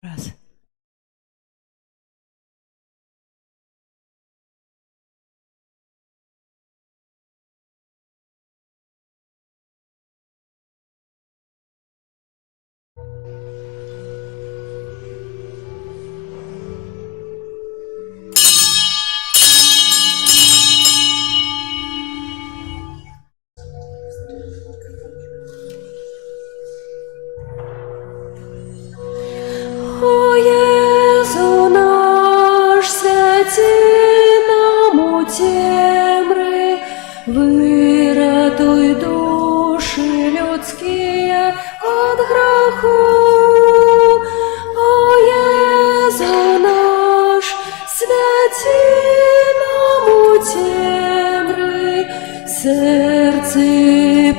Раз. О Єзу наш, святі нам у темры, вырятуй души людские от греху. О Єзу наш, святі нам у темры, сердце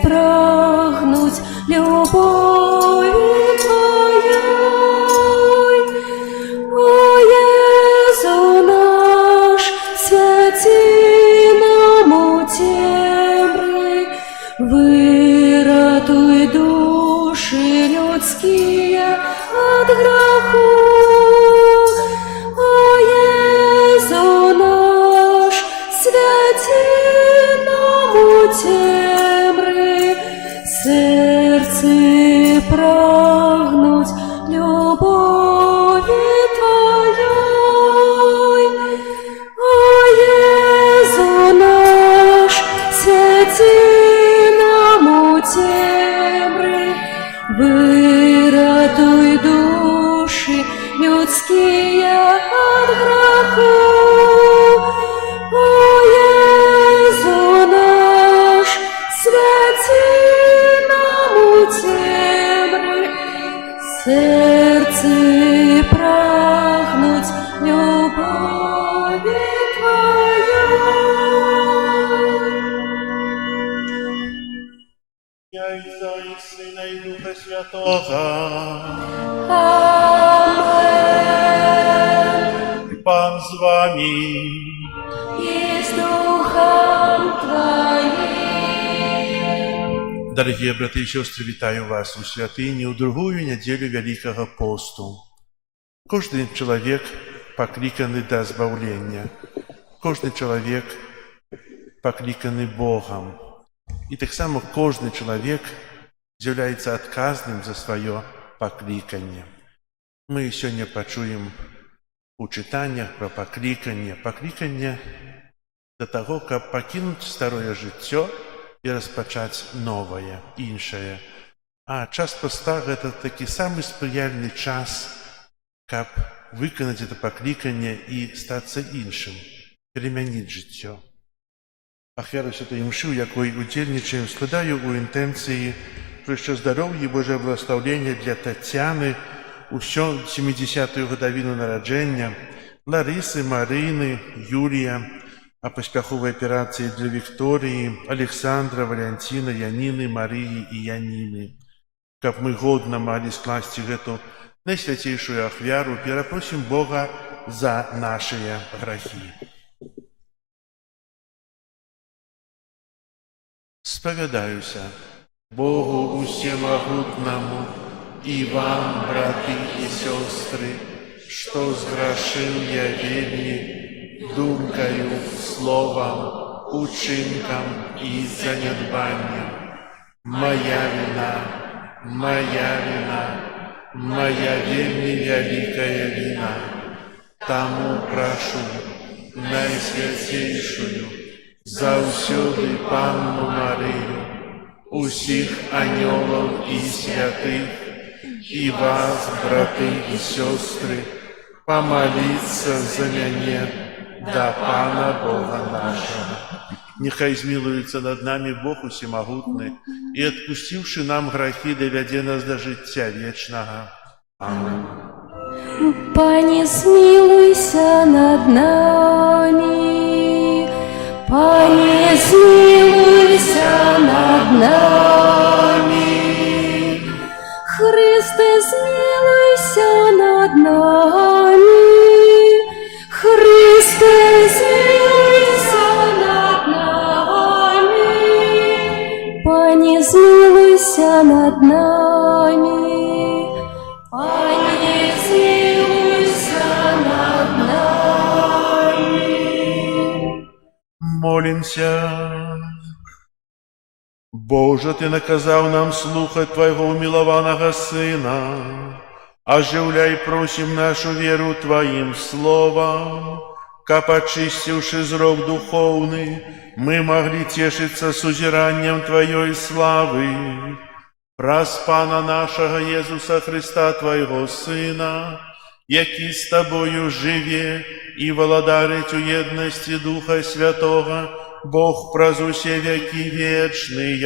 прагнуть любові Твоєї. О Єзу наш, святі нам у темры, вырятуй души людские от греху. О Єзу наш, святі нам у темры, сердце прагнуть любові Твоєї. О Єзу наш, святі нам у темры, вырятуй души людские от греху. О Єзу наш, святі нам у темры, сердце прагнуть любові Твоєї. Я і Отця, і Сина, і Духа Святого. Amen. Пан з вами. И с Духом Твоим. Дорогие братья и сестры, витаю вас у святыни, у другую неделю Великого посту. Каждый человек покликанный до избавления. Каждый человек покликанный Богом. И так само каждый человек является отказным за свое покликание. Мы сегодня почуем у читаниях про покликание. Покликание до того, как покинуть старое життя и распочать новое, іншее. А час поста – это такий самый сприяльный час, как виконати це покликання і статися іншим, перемінити життя. Ахеру Святої Мші, у якої удільничаємо, складаю у інтенції про що здоров'я і Боже благословення для Тетяни у 70-ю годовину народження, Лариси, Марини, Юрія, о поспяховой операции для Виктории, Александра, Валентина, Янины, Марии и Янины. Каб мы годна мали скласці гэту найсвяцейшую ахвяру, перапросім Бога за нашыя грахі. Спавядаюся Богу усемагутнаму и вам, браты и сестры, что сгрешил я вельми думкою, словом, учинком и занедбанием. Моя вина, моя вельми великая вина. Тому прошу найсвятейшую, заўсёды Панну Марию, усіх анёлов и святых, и вас, браты и сестры, помолиться за меня до Пана Бога нашего. Нехай змилуется над нами Бог усемогутный, и, отпустивший нам грехи, доведе нас до життя вечного. Аминь. Пане, смилуйся над нами, Пане, смилуйся над нами, Христе, смилуйся над нами, Христе, смилуйся над нами, Пане, смилуйся над нами, Пане, смилуйся над нами. Молимся. Боже, Ты наказал нам слухать Твоего умилованного Сына, оживляй, просим, нашу веру Твоим словом, каб, очистивши зрок духовный, мы могли тешиться сузиранием Твоей славы. Праз Пана нашего Иисуса Христа, Твоего Сына, який с Тобою живе и владарить у едности Духа Святого, Бог праз усе веки вечные.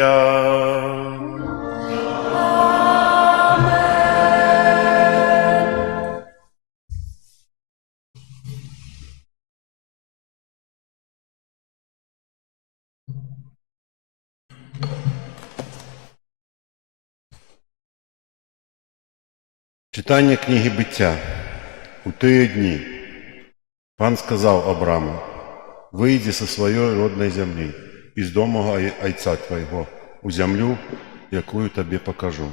Читання книги Буття. У тые дни Пан сказал Абраму: «Выйди со своей родной земли, из дома Отца твоего, у землю, якую тебе покажу.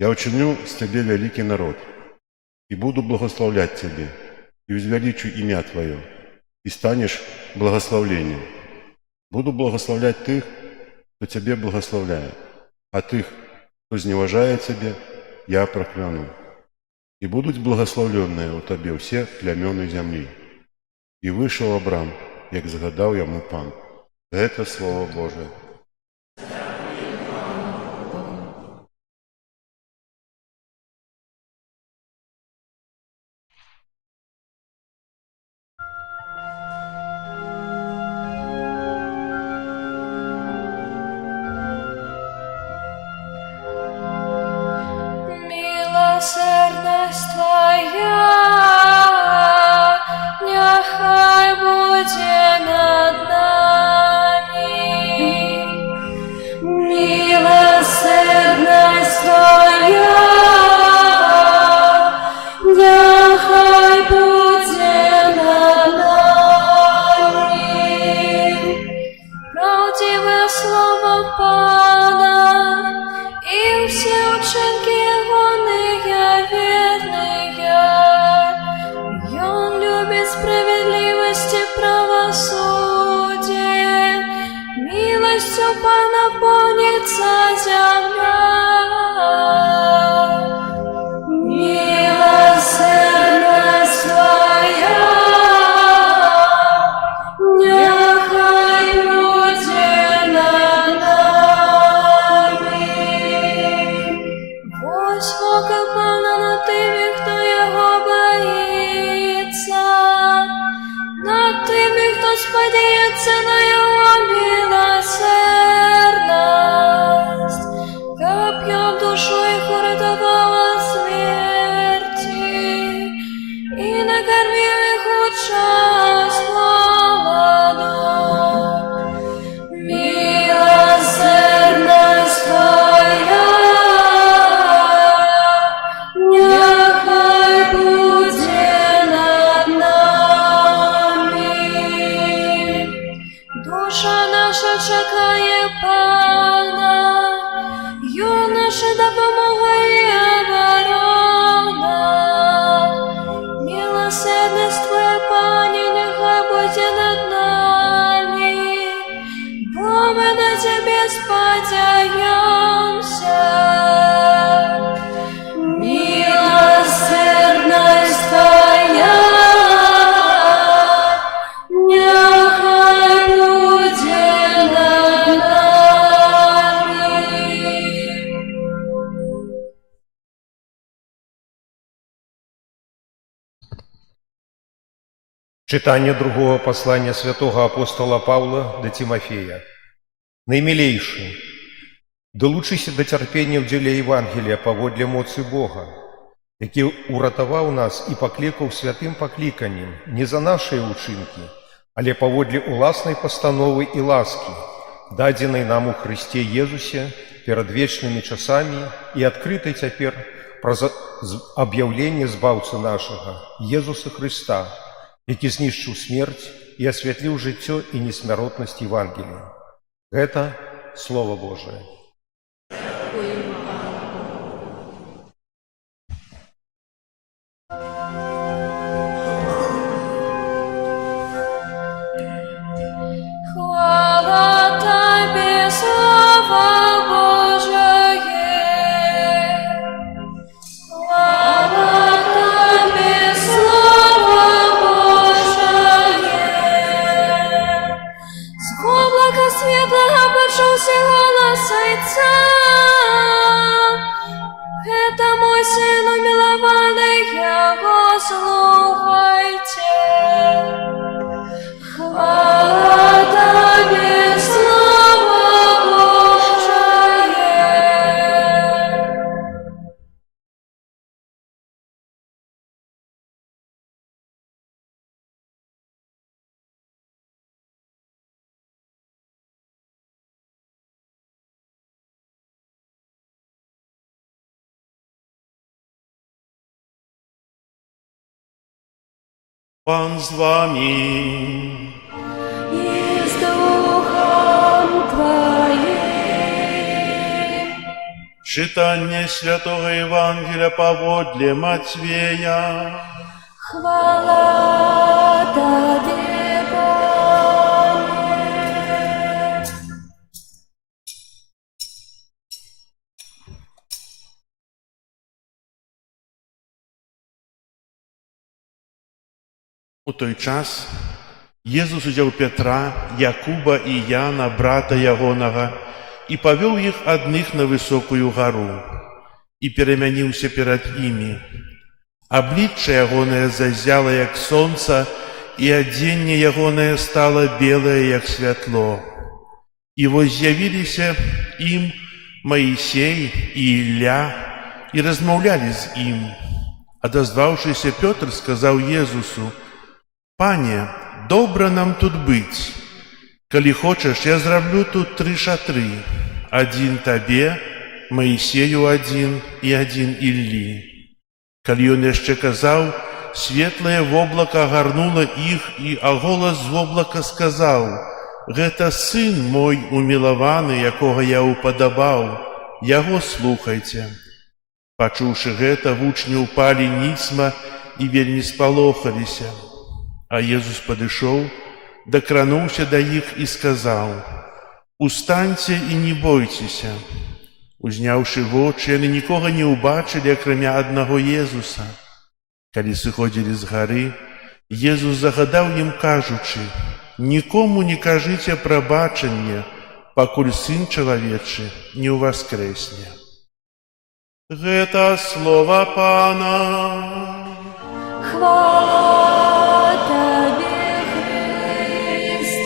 Я учиню с тебе великий народ, и буду благословлять тебе, и возвеличу имя твое, и станешь благословлением. Буду благословлять тех, кто тебе благословляет, а тех, кто зневажает тебе, я прокляну. И будут благословленные у тебе все племена земли». И вышел Абрам, як загадал ему Пан. Это Слово Божие. Милосердность Твоя нехай будет над нами. Милосердность Твоя нехай будет над нами. Правдивое слово Пана и все учинки Его верные. И Он любит справедливость и правосудие. Милостью Пана полнится земля. Милосердность Твоя нехай будет над нами. Вось око Пана над тими, кто Его боится, над тими, кто сподівається на Его милосердность, каб їм душу їх урятувала смерти, і накормив їх у час голода. Читание другого послания святого апостола Павла до Тимофея. Наимилейший, долучися до терпения в деле Евангелия поводле моцы Бога, який уратовал нас и покликал святым покликанием не за наши учинки, але поводле уласной постановы и ласки, даденной нам у Христе Иисусе перед вечными часами и открытой теперь про объявление Збавцы нашего, Иисуса Христа, який знищив смерть и осветлил життя и несмертность Евангелия. Это Слово Божие. Хвала Тебе, слава Божие. Хвала Тебе, слава Божие. С облака светлого почулся голос Отца. Это мой Сын умилованный, Его слухайте. Хвала Тебе, слава Божие. Пан з вами. И с Духом Твоим. Читание Святого Евангелия поводле Матвея. Хвала Тебе, Боже. У той час Єзус узяв Петра, Якуба і Яна, брата ягонага, і повел їх одних на високую гору, і перемянився перед ими. Обличчя ягоне зазяло, як сонце, і одіння ягоне стало белое, як світло. І воз'явилися їм Моїсей і Ілля, і розмовляли з їм. Одозвавшийся Петр сказав Єзусу: «Пане, добре нам тут бить. Коли хочеш, я зроблю тут 3 шатри. Один Тебе, Моїсею один і один Іллі». Коли он еще казав, светлое воблако огорнуло их, и голос з воблака сказал: «Гэта Сын мой умилованный, якого я уподобав, Яго слухайте». Почувши гэта, вучні упали ніцма і вельмі спалохаліся. А Єзус подышоў, дакрануўся да іх і сказаў: «Устаньце і не бойцеся». Узняўшы вочы, яны нікога не ўбачылі, акрамя аднаго Езуса. Калі сыходзілі з гары, Езус загадаў ім, кажучы: «Нікому не кажыце пра бачанне, пакуль Сын чалавечы не ўваскрэсне». Гэта слова Пана. Хвала Тебе, Христе.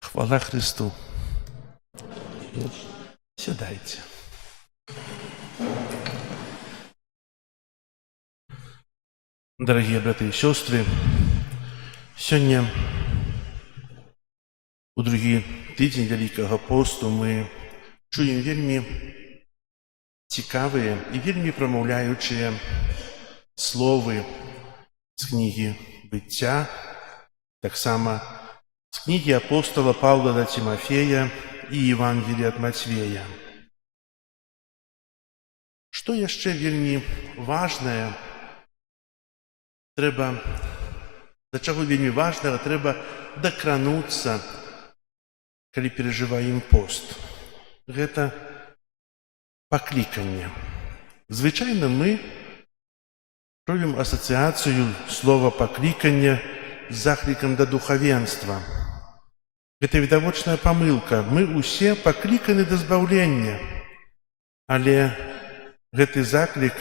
Хвала Христу. Сідайте. Дорогие братья и сестры, сегодня у другі тиждень Великого посту мы чуем вельмі цікавые и вельмі промовляючие словы з книги «Быття», так само з книги апостола Павла до Тимофея и Евангелия от Матвея. Што яшчэ вельмі важнае, да чаго вельмі важнага трэба дакрануцца, калі перажываем пост. Гэта пакліканне. Звычайна мы робім асацыяцыю слова паклікання з заклікам да духавенства. Гэта відавочная памылка. Мы ўсе пакліканы да збаўлення, але гэты заклік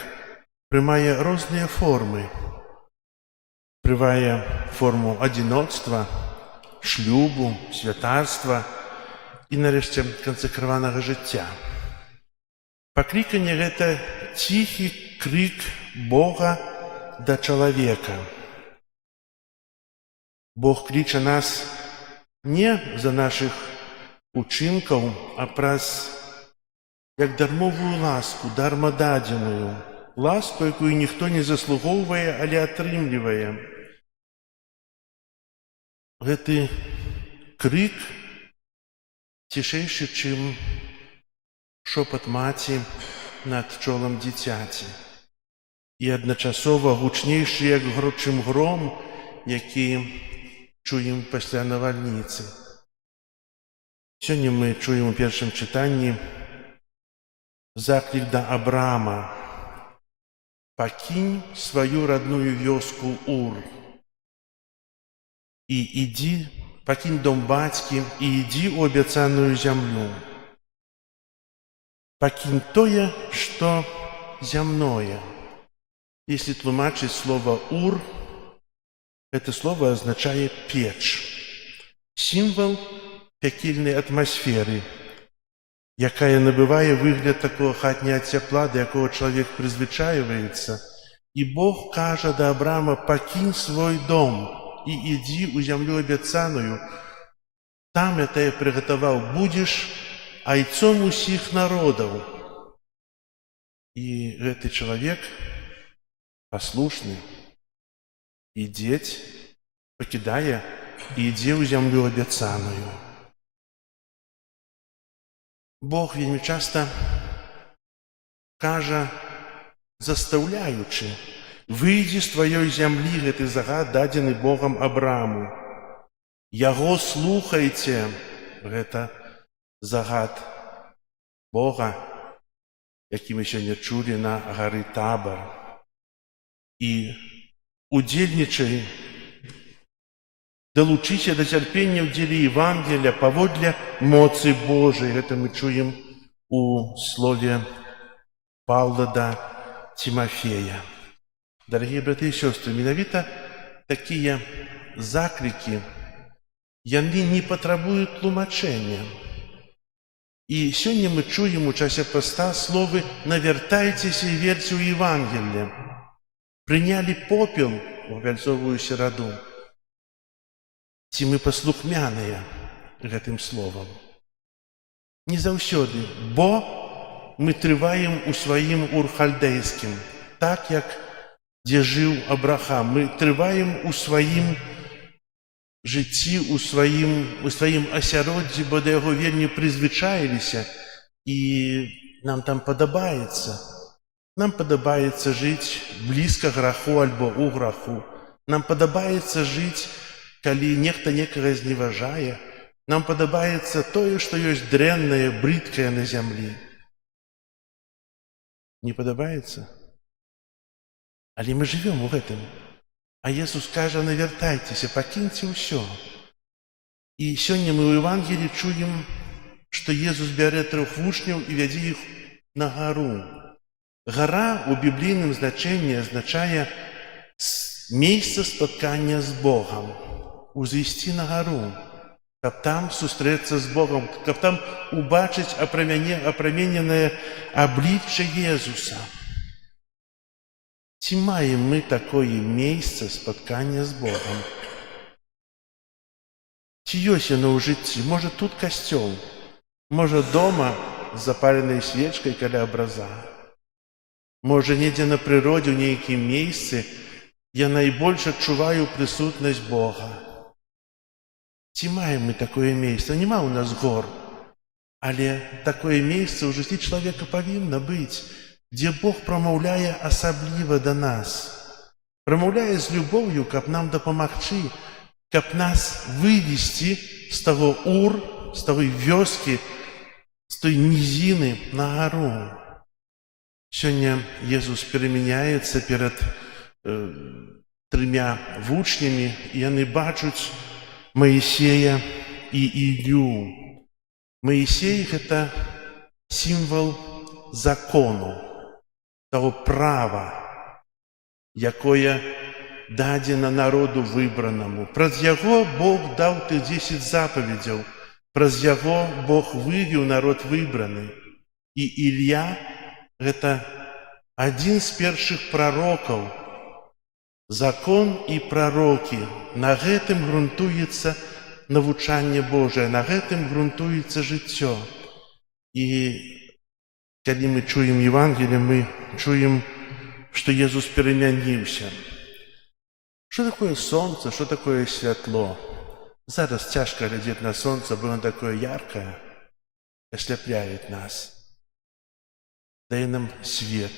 прымае розныя формы. Прымае форму адзіноцтва, шлюбу, святарства і, нарэшце, кансакраванага жыцця. Пакліканне – гэта ціхі крык Бога да чалавека. Бог кліча нас не за нашых учынкаў, а праз як дармовую ласку, дармададзеную, ласку, якую ніхто не заслугоўвае, але атрымлівае. Гэты крык цішэйшы, чым шопат маці над чолам дзіцяці, і адначасова гучнейшы, як чым гром, які чуем пасля навальніцы. Сёння мы чуем у першым чытанні заклік да Абрама: «Пакінь сваю родную вёску Ур і ідзі, пакінь дом бацькі і ідзі ў абяцаную зямлю». Пакінь тое, што зямное. Если тлумачыць слова «ур», это слово означае печ, сімвал пякельнай атмасферы, якая набывае выгляд такого хатняга цяпла, да якога чалавек прызвычайваецца. І Бог кажа да Абрама: «Пакінь свой дом і ідзі ў зямлю абяцаную. Там я тебе прыгатаваў, будзеш айцом усіх народаў». І гэты чалавек паслушны, ідзець, пакідае і ідзе ў зямлю абяцаную. Бог вельмі часта кажа, застаўляючы: «Выйдзі з тваёй зямлі», гэты загад дадзены Богам Абраму. «Яго слухайце», гэта загад Бога, які мы сёння чулі на гары Табар. І удзельнічай, далучыся да цярпення ў дзеле Евангелія паводле моцы Божай. Гэта мы чуем у слове Паўла да Тимофея. Дарагія браты і сёстры, менавіта такія заклікі, яны не патрабуюць тлумачэння. І сёння мы чуем у часе поста словы «навяртайцеся і верце ў Евангелие». Прынялі попел у вяльцовую сераду. Ці мы паслухмяныя гэтым словам? Не заўсёды, бо мы трываем у сваім ур-хальдэйскім, так як дзе жыў Абрахам. Мы трываем у сваім жыцці, у сваім асяроддзі, бо да яго вельмі прызвычаіліся, і нам там падабаецца. Нам падабаецца жыць блізка граху альбо ў граху. Нам падабаецца жыць, калі нехта некага зневажае. Нам падабаецца тое, што ёсць дрэннае, брыдкае на зямлі. Не падабаецца? Але мы жывём у гэтым. А Jesús кажа: «Навяртайцеся, пакіньце ўсё». І сёння мы ў Евангеліі чуем, што Jesús бярэ 3 вучняў і вядзе іх на гару. Гара у біблійным значэнні азначае месца спаткання з Богам. Узысці на гару, каб там сустрэцца з Богам, каб там убачыць апрамененае аблічча Jesúsa. Ці маем мы такое месца спаткання з Богам? Ці ёсць яно ў жыцці? Можа, тут касцёл, можа, дома з запаленай свечкай каля абраза. Можа, недзе на прыродзе, ў нейкім месцы я найбольш адчуваю прысутнасць Бога. Ці маем мы такое месца? Нема ў нас гор, але такое месца ў жыцці чалавека павінна быць, дзе Бог прамаўляе асабліва да нас, прамаўляе з любоўю, каб нам дапамагчы, каб нас вывесці з таго з той вёскі, з той нізіны на гару. Сёння Езус перамяняецца перад трымя вучнямі, і яны бачаць Маісея і Ілью. Маісей – гэта сімвал закону, таго права, якое дадзена народу выбранаму. Праз яго Бог даў тых 10 запаведзяў, праз яго Бог вывеў народ выбраны. І Ілля – гэта адзін з першых прарокаў. Закон і прарокі. На гэтым грунтуецца навучанне Божае, на гэтым грунтуецца жыццё. І калі мы чуем Евангелие, мы чуем, што Езус перамяніўся. Што такое сонца, што такое святло? Зараз цяжка глядзець на сонца, бо оно такое яркое, асляпляет нас. Дае нам свет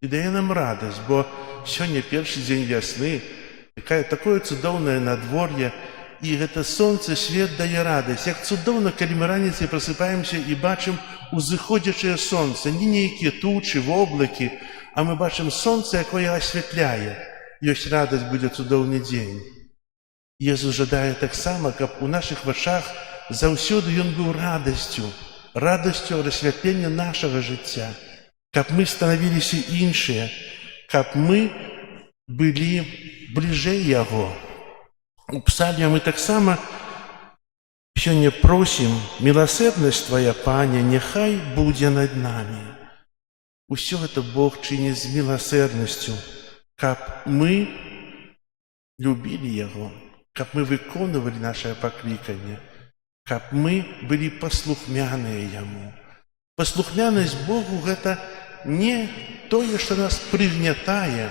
і дае нам радасць, бо сёння першы дзень вясны, такое цудоўнае надвор'е, і гэта сонца, свет дае радасць. Як цудоўна, калі мы раніцай прасыпаемся і бачым узыходзячае сонца, не нейкія тучы, воблакі, а мы бачым сонца, якое асвятляе. Ёсць радасць, будзе цудоўны дзень. Езус жадае таксама, каб у нашых вачах заўсёды ён быў радасцю, радасцю расвятлення нашага жыцця, каб мы станавіліся іншыя, каб мы былі бліжэй яго. У псалме мы таксама сёння просім: «Міласэрнасць Твая, Пане, няхай будзе над намі». Усё гэта Бог чыніць з міласэрнасцю, каб мы любілі яго, каб мы выконвалі нашае пакліканне, каб мы былі паслухмяныя яму. Паслухмянасць Богу – гэта не тое, што нас прыгнятае,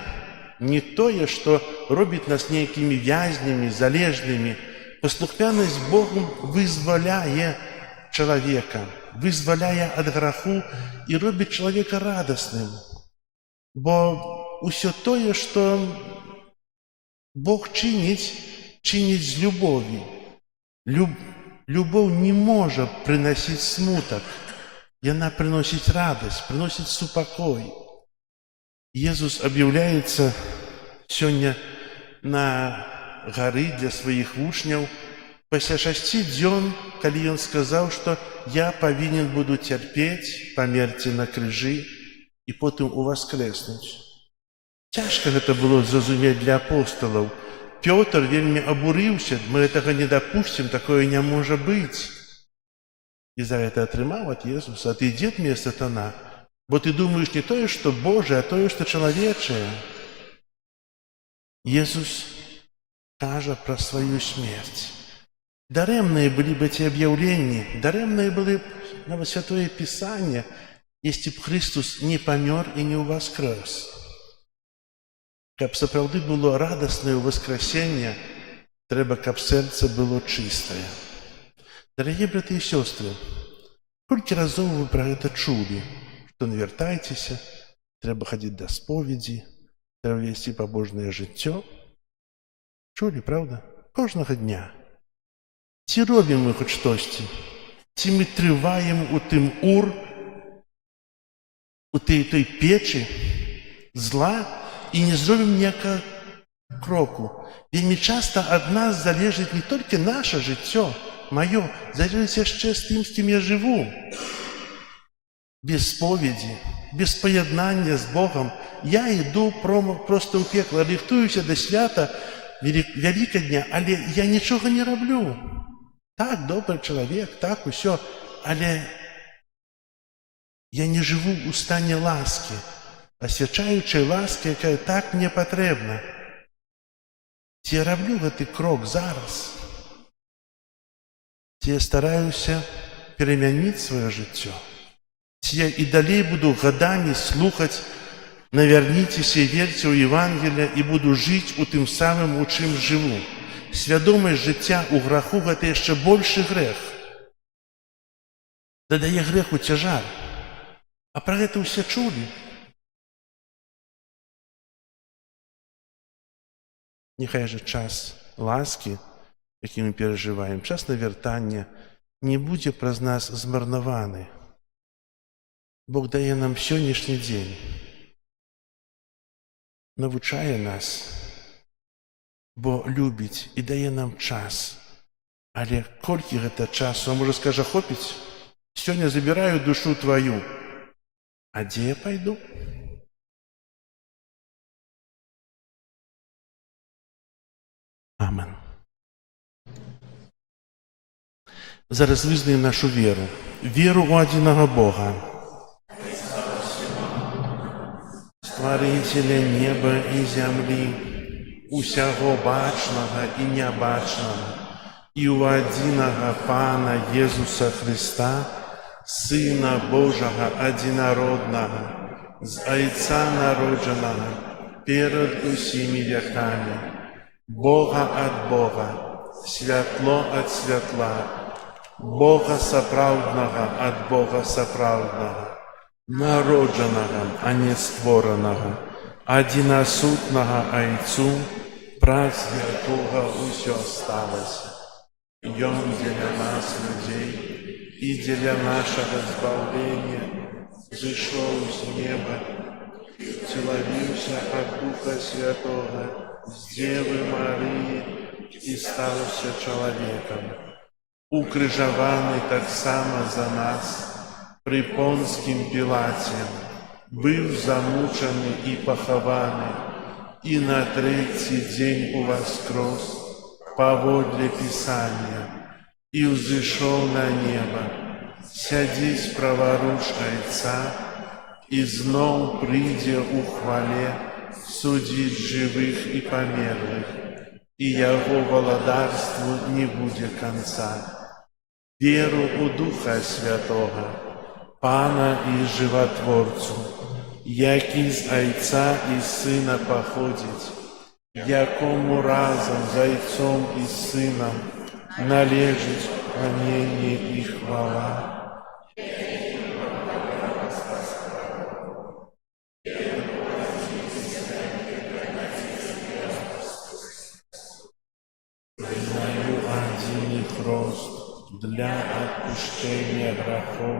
не тое, што робіць нас нейкімі вязнямі, залежнымі. Паслухмянасць Богу вызваляе чалавека, вызваляе ад граху і робіць чалавека радасным. Бо ўсё тое, што Бог чыніць з любові. Любоў не можа прыносіць смутак. Яна прыносіць радасць, прыносіць супакой. Езус аб'яўляецца сёння на гары для сваіх вучняў пасля 6 дзён, калі ён сказаў, што «Я павінен буду цярпець, памерці на крыжы і потым уваскрэснуць». Цяжка гэта было зразумець для апосталаў. Пётр вельмі абурыўся: «Мы гэтага не дапусцім, такое не можа быць». І за гэта атрымаў ад Езуса: «Отыдзі ад мяне, сатана, бо ты думаеш не тое, што Божае, а тое, што чалавечае». Езус кажа пра сваю смерць. Дарэмныя былі б эти аб'яўленні, дарэмныя былі б нават Святое Пісанне, если б Христос не памёр і не ўваскрэс. Каб сапраўды было радаснае ўваскрасенне, трэба, каб сэрца было чыстае. Дарагія браты і сёстры, колькі разоў вы пра гэта чулі, што навяртайцеся, трэба хадзіць да споведзі, трэба весці пабожнае жыццё? Чулі, праўда? Кожнага дня. Ці робім мы хоць штосьці? Ці мы трываем у тым у той печы зла і не зробім ніякага кроку? Вельмі часта ад нас залежыць не толькі наша жыццё, маё, залежыць яшчэ з тым, з кім я жыву. Без споведзі, без паяднання з Богам я іду проста ў пекла, рыхтуюся да свята Вялікадня, але я нічога не раблю. Так, добры чалавек, так, усё, але я не жыву ў стане ласкі, асвячаючай ласкі, якая так мне патрэбна. Ці я раблю гэты крок зараз? Ці я стараюся перамяніць сваё жыццё? Ці я і далей буду гадамі слухаць «Навярніцеся і верце ў Евангелие» і буду жыць у тым самым, у чым жыву? Свядомасць жыцця ў граху – гэта яшчэ большы грэх. Дадае грэху цяжар. А пра гэта ўсе чулі. Нехай же час ласки, які ми переживаем, час навяртання, не будзе праз нас змарнаваны. Бог дае нам сённяшні дзень, навучае нас, бо любіць і дае нам час. Але колькі гэта часу? А можа скажа, хопіць? Сёння забіраю душу твою. А дзе я пайду? Амен. Зараз вызнаем нашу веру. Веру у адзінага Бога. Стварителя неба і зямлі, усяго бачнага і нябачнага, і ў адзінага Пана Езуса Христа, Сына Божага адзінароднага, з Айца народжанага, перад усімі вякамі, Бога ад Бога, святло ад святла, Бога сапраўднага ад Бога сапраўднага, народжанага, а не створанага, адзінасутнага Айцу, праз якога ўсё сталася. Ён дзеля нас, людзей, і дзеля нашага збаўлення зышоў з неба, целавіўся ад Духа Святога, з Дзевы Марыі і стаўся чалавекам. Укрыжаваны таксама за нас пры Понскім Пілаце, быў замучаны і пахаваны, і на трэці дзень уваскрос паводле Пісання, і ўзышоў на неба, сядзіць праваруч Айца, і зноў прыйдзе ў хвале судзіць жывых і памерлых, і яго валадарству не будзе канца. Веру у Духа Святога, Пана і Жыватворцу, які з Айца і Сына паходзіць, якому разам з Айцом і Сынам належыць паменне і хвала. Прызнаю адзіны хрост для адпушчэння грахоў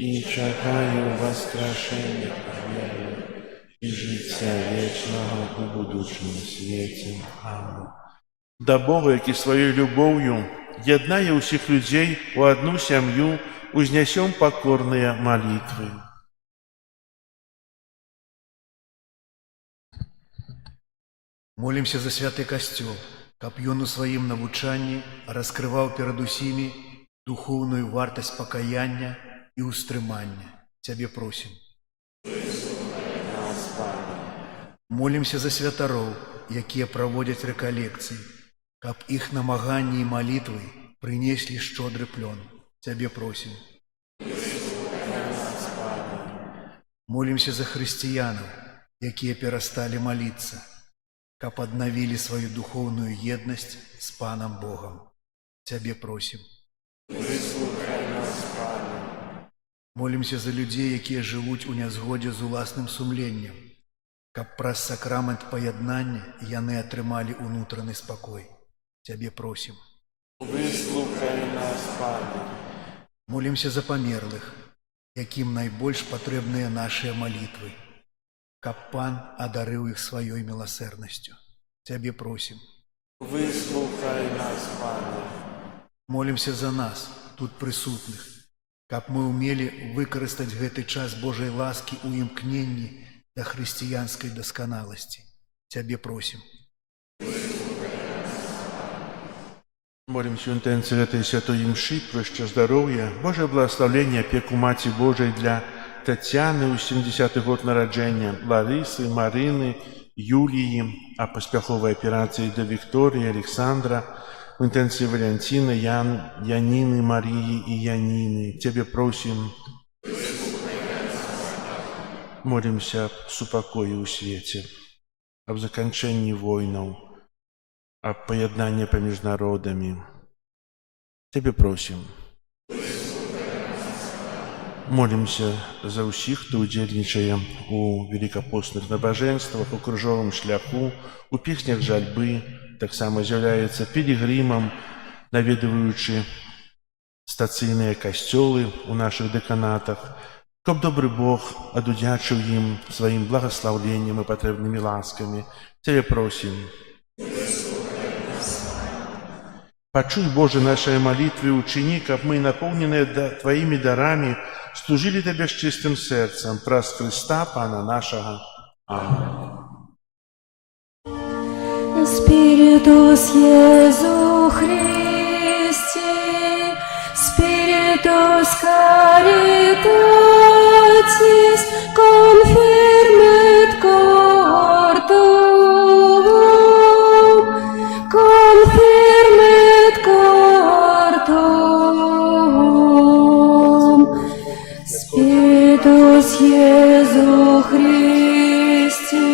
і чакаю васкрашэння веры і жыцця вечнага ў будучым свеце. Амен. Да Бога, які сваёй любоўю яднае ўсіх людзей у адну сям'ю, узнясём пакорныя малітвы. Молімся за святы касцёл, каб ён у сваім навучанні раскрываў перад усімі духоўную вартасць пакаяння і ўстрымання. Цябе просім. Молімся за святароў, якія праводзяць рэкалекцыі, каб іх намаганні і малітвы прынеслі шчодры плён. Цябе просім. Молімся за хрысціянаў, якія перасталі маліцца, каб аднавілі сваю духоўную еднасць з Панам Богам. Цябе просім. Молімся за людзей, якія жывуць у нязгодзе з уласным сумленнем, каб праз сакрамент паяднання яны атрымалі ўнутраны спакой. Цябе просім. Выслухай нас, Пане. Молімся за памерлых, якім найбольш патрэбныя нашыя малітвы, каб Пан адарыў іх сваёй міласэрнасцю. Цябе просім. Выслухай нас, Пане. Молімся за нас, тут прысутных, каб мы ўмелі выкарыстаць гэты час Божай ласкі ў імкненні да хрысціянскай дасканаласці. Цябе просім. Молимся у інтенції этой святой мши про щастя, Боже благословення, опеку Маті Божої для Тетяни у 70-й год народження, Лариси, Марини, Юлії, а поспіхової операції до Вікторії, Олександра, у інтенції Валентини, Янины, Марії і Янины. Тебе просим. Молимся об супокої у світі, об закінченні войнів, об поєднанні поміж народами. Тебе просим. Молімся за ўсіх, хто ўдзельнічае у великапостных набажэнствах, у крыжовым шляху, у песнях жальбы, таксама з'яўляецца пілігрымам, наведваючы стацыйныя касцёлы ў нашых дэканатах, каб добры Бог адудзячыў ім сваім благаслаўленнем і патрэбнымі ласкамі. Цябе просім. Пачуй, Боже, наши молитвы, учини, каб мы, наполненные Твоими дарами, служили Тебе с чистым сердцем, праз Христа, Пана нашего. Аминь. Spiritus Iesu Christi, Spiritus Caritatis, confirmet cor tuum, confirmet cor tuum. Spiritus Iesu Christi,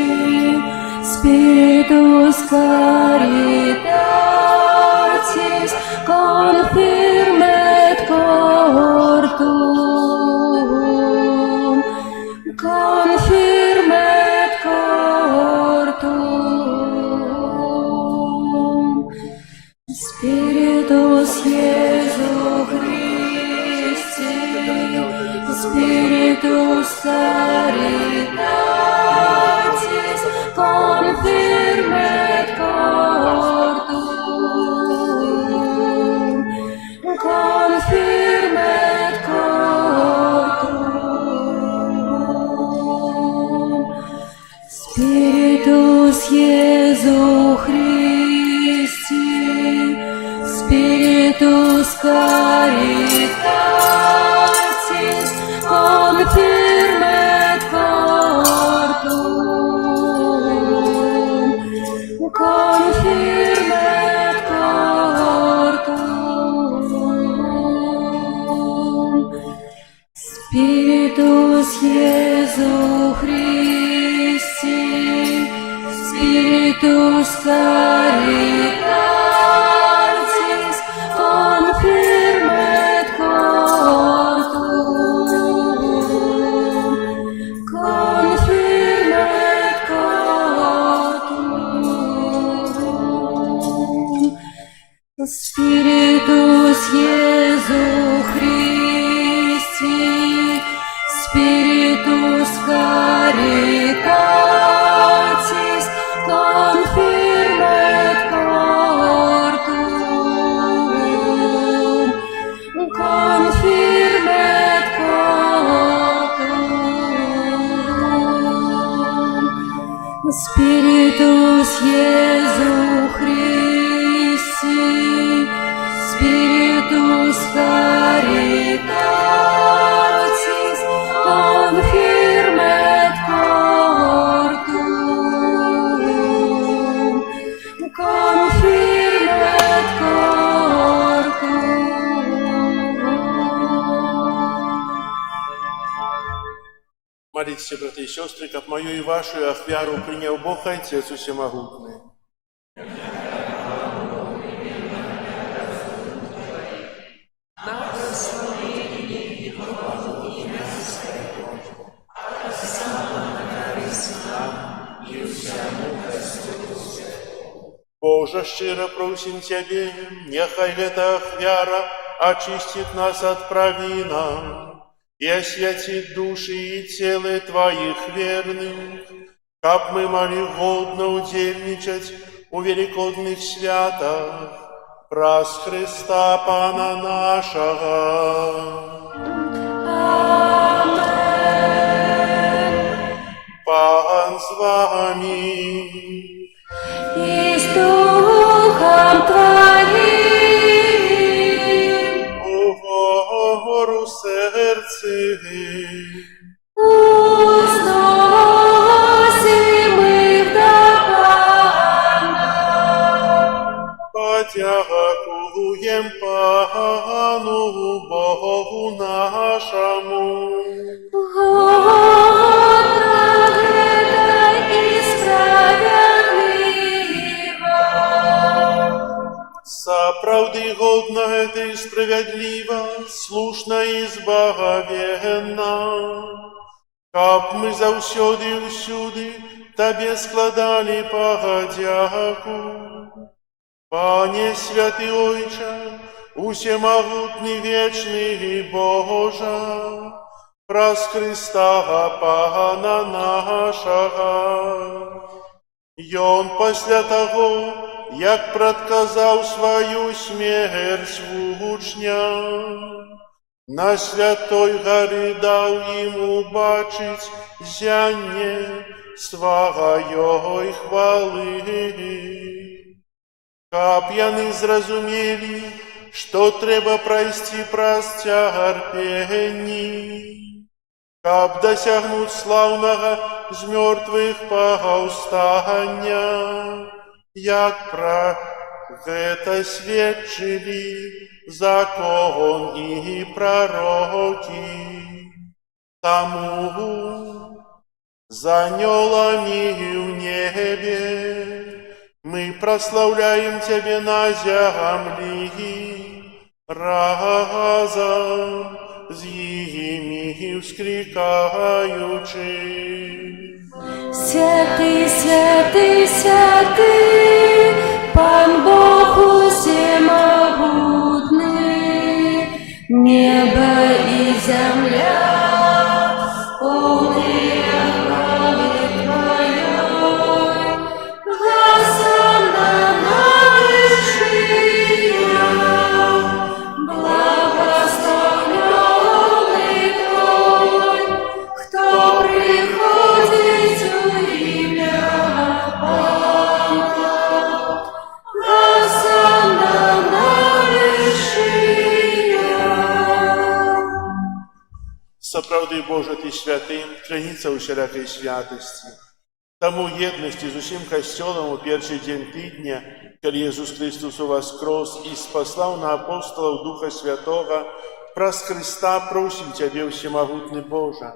Spiritus Caritatis, confirmet cor tuum, confirmet cor tuum. Spiritus Iesu Christi, Spiritus Caritatis, confirmet cor tuum, confirmet cor tuum. Spiritus Iesu Christi, Spiritus Caritatis, confirmet cor tuum, confirmet cor tuum. Spiritus Iesu Christi, Spiritus Caritatis, confirmet cor tuum, confirmet cor tuum. Spiritus Iesu Christi, Spiritus Caritatis, confirmet cor tuum, confirmet cor tuum. Spiritus Iesu Christi, Spiritus Caritatis, confirmet cor tuum, confirmet cor tuum. Молитесь, братья и сестры, как мою и вашу ахвяру принял Бог Отец Всемогутный. Боже, щиро просим Тебе, нехай эта ахвяра очистит нас от провина и освятит души и телы Твоих верных, как мы могли годно удельничать у великодных святах, праз Христа Пана нашего. Пан с вами. И с Духом Твоим, Угору сердце, узносим их до Пана. подякуем Пану Богу нашему. правды годно это и справедливо, слушно и збагавенно. Каб мы заўсёды і ўсюды Табе складали пагадзяку. Пане святы Ойча, усемагутны вечны і Божа, праз Христа Пана нашага. Ён пасля таго, як прадказаў сваю смерць вучням, на святой гары даў ім убачыць зянне сваёй хвалы. Каб яны зразумелі, што трэба прайсці праз цярпенні, каб дасягнуць слаўнага з мёртвых паўстання, як пра гэта сведчылі закон і прарокі. Таму за анёламі ў небе мы праслаўляем Цябе на зямлі, разам з імі ўскрикаючы. Святый, святый, святый, Пан Бог усемогутный, небо и земля полные славы Твоей. Госанна на вышине, благословенный Твой, кто приходит в имя Пана. Госанна на вышине. Сапраўды Божа Ты святым, краніца усялякай святасці. Таму еднасці з усім касцёлам у першы дзень тыдня, калі Jesús Христос уваскрос і спаслаў на апостолаў Духа Святога, праз Христа просім Цябе, усемагутны Божа.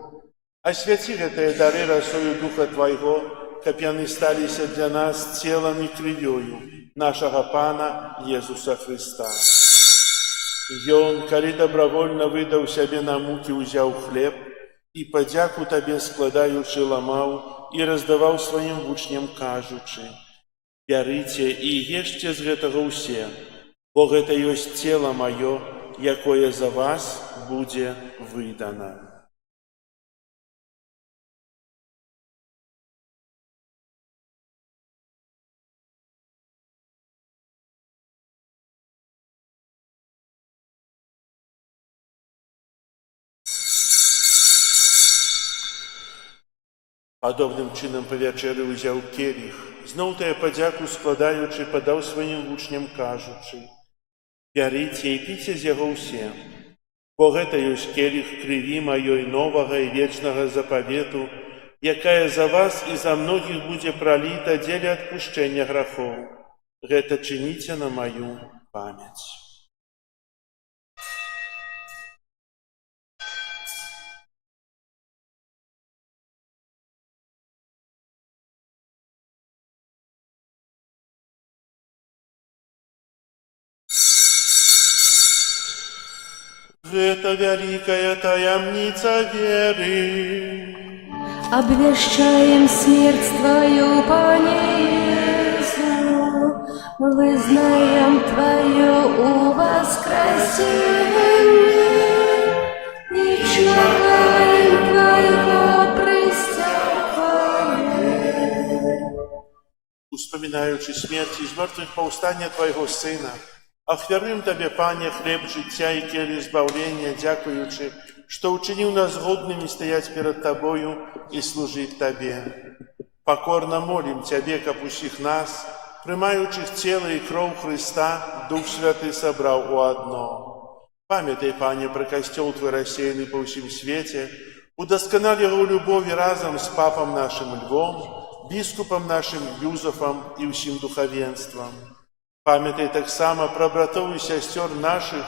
Асвяці гэтыя дары расою Духа Твайго, каб яны сталіся для нас целам і крывёю нашага Пана Jesúsa Христа. Ён, калі добравольна выдаў сябе на мукі, узяў хлеб і падзяку Табе складаючы ламаў і раздаваў сваім вучням, кажучы: «Бярыце і ешце з гэтага ўсе, бо гэта ёсць цела маё, якое за вас будзе выдана». Падобным чынам па вячэры ўзяў келіх, зноў тая падзяку складаючы, падаў сваім вучням, кажучы: «Бярыце і піце з яго ўсе, бо гэта ёсць келіх крыві маёй новага і вечнага запавету, якая за вас і за многіх будзе праліта дзеля адпушчэння грахоў. Гэта чыніце на маю памяць». Гэта вялікая таямніца веры. Обвещаем смерть Твою, Пане Иисус, вызнаем Твое воскресение и чуваем Твоего престяпания. Успамінаючы смерць і змёртвых паўстання Твайго Сына, ахвярым Табе, Пане, хлеб жыцця і келіх збаўлення, дзякуючы, што ўчыніў нас годнымі стаяць перад Табою і служыць Табе. Пакорна молім Цябе, каб усіх нас, прымаючых цела і кроў Хрыста, Дух Святы сабраў у адно. Памятай, Пане, пра касцёл Твой рассеяны па ўсім свеце, удасканал яго ў любові разам з папам нашым Львом, біскупам нашым Юзафам і ўсім духавенствам. Памятай таксама пра братоў і сясцёр нашых,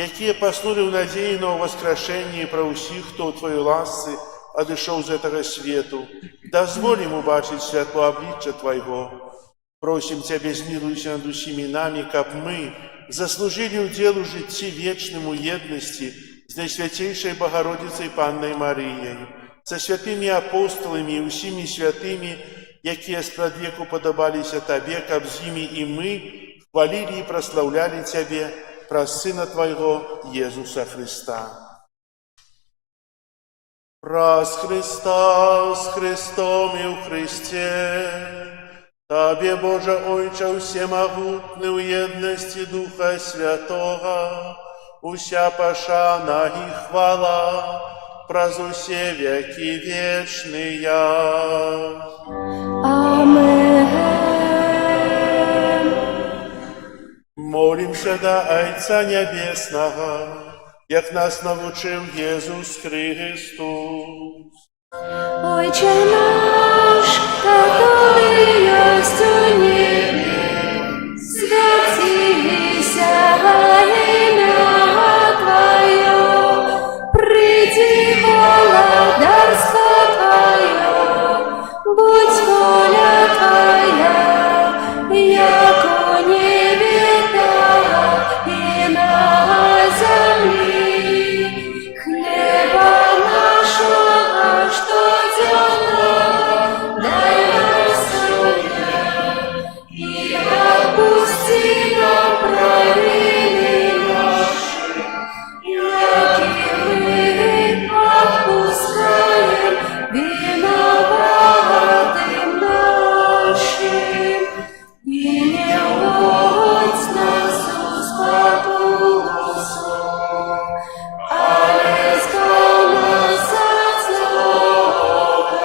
якія паснулі ў надзеі на ўваскрашэнне, і пра ўсіх, хто ў Тваёй ласцы адышоў з гэтага свету. Дазволь ім убачыць святло аблічча Твайго. Просим Тебя, смилуйся над усіми нами, каб мы заслужили удел у житті вечному єдності з Найсвятейшей Богородицей Панной Марією, со святыми апостолами и усіми святыми, якія спрадвеку подобалися Тебе, каб з ними и мы хвалили и прославляли Тебе праз Сына Твоего Иисуса Христа. Праз Христа, с Христом и у Христе, Тебе, Боже Ойче, всемогутный у едности Духа Святого, уся пошана и хвала, праз усе веки вечные. Амен. Молимся до Отца Небесного, як нас навчив Єсус Христос. Отче наш, который есть у небе, святися имя Твое, приди владарство Твое, будь воля Твоя, яко небе, так и на земле. Хлеба нашего, что дай нам сегодня, и отпусти нам провины наши, яки мы отпускаем виноватым нашим, и не вводь нас в искушение, але избавь нас от злого.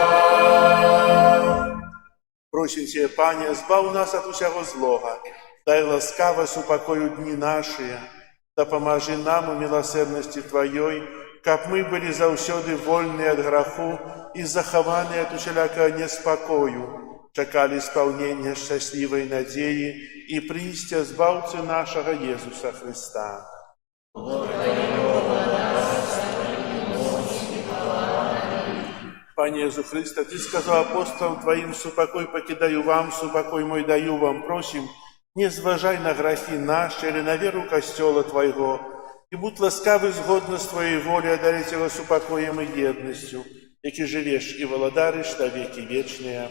Просим Тебе, Пане, збав нас от усякого злога, дай ласкаво супокою дни наши, да поможи нам у милосердности Твоей, каб мы были заусёды вольны от греху и захованы от усялякого неспокою, чекали исполнения счастливой надеи и пристя Збавцы нашего Иисуса Христа. Пане Иисус Христе, Ты сказал апостолам Твоим: «Супокой покидаю вам, супокой мой даю вам». Просим, не зважай на грехи наши или на веру Костела Твоего, и будь ласкавый згодно с Твоей волей одарить его супокоем и едностью, яки живешь и володаришь на веки вечные.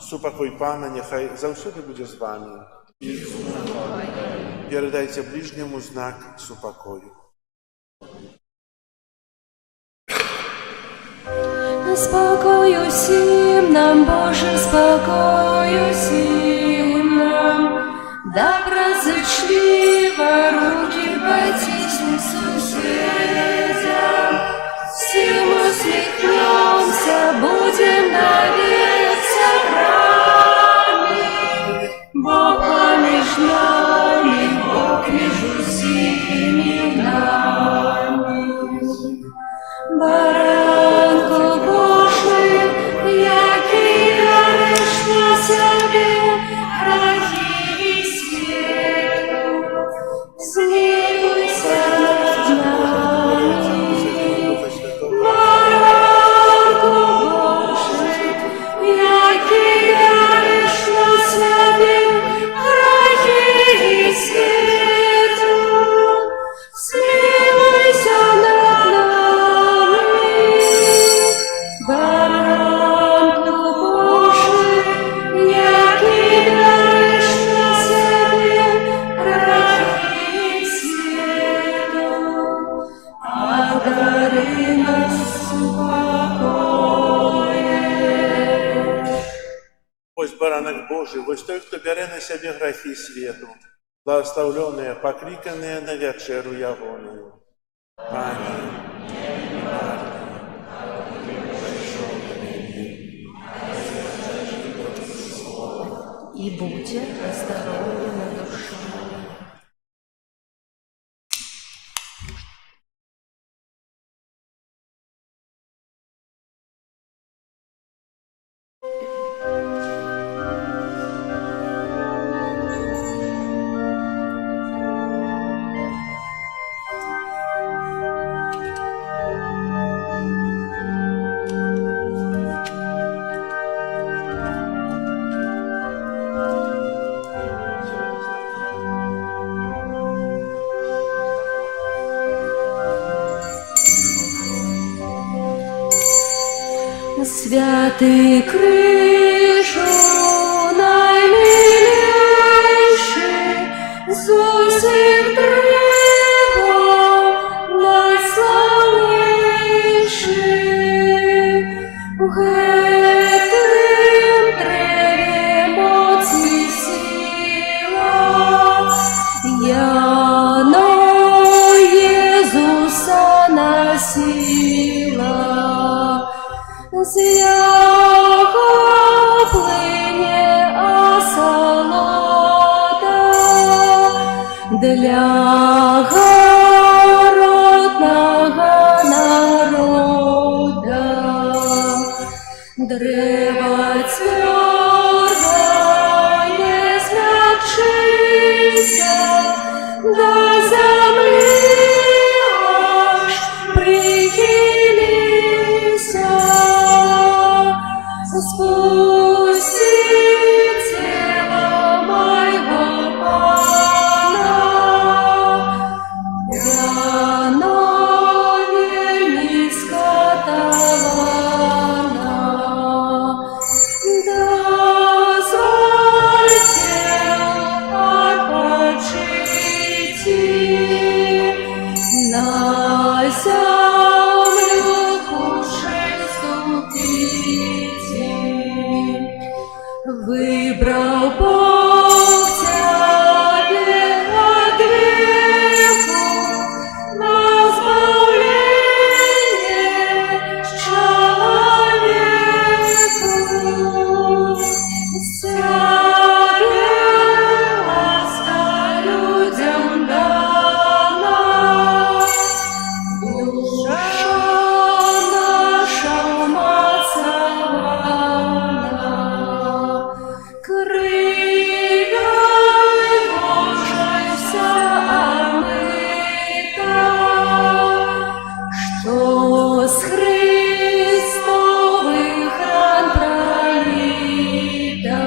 Супокой Пана нехай завсюди буде з вами. Передайте ближнему знак супокою. Спокою всім нам, Боже, спокою всім нам, доброзичливо руки потисни сусідям, всім усміхнемся, будем навек собраны, Бог поміж нами, Бог між усіми нами. Баранку Божий, який дариш на себе грехи і світу, змилуйся над нами. Баранку Божий, який дариш на себе грехи і світу, змилуйся над нами. Баранку Божий, який дариш на себе грехи світу, одари нас спокоєм. Ось баранок Божий, ось той, хто бере на себе грехи світу, благословленные, покликанные на вечеру ягоную. Пане, И будьте оздоровлены душа. Святий крижу наймиліший, з усіх древом найславніший. В гетим древі моці сила, яно Єзуса насіла. З його плине осолода для городного народа. Древо твердое змягчися, до земли аж прихилися. Спусти тело моего Пана, оно вельми скотовано. Дозвольте отпочити, на землю худшей ступите. Выбрал Бог тебе от веку на избавление человеку. Сяде ласка людям дана, душа наша умацована. Кривой Божией вся омыта, что с Христовых ран пролита.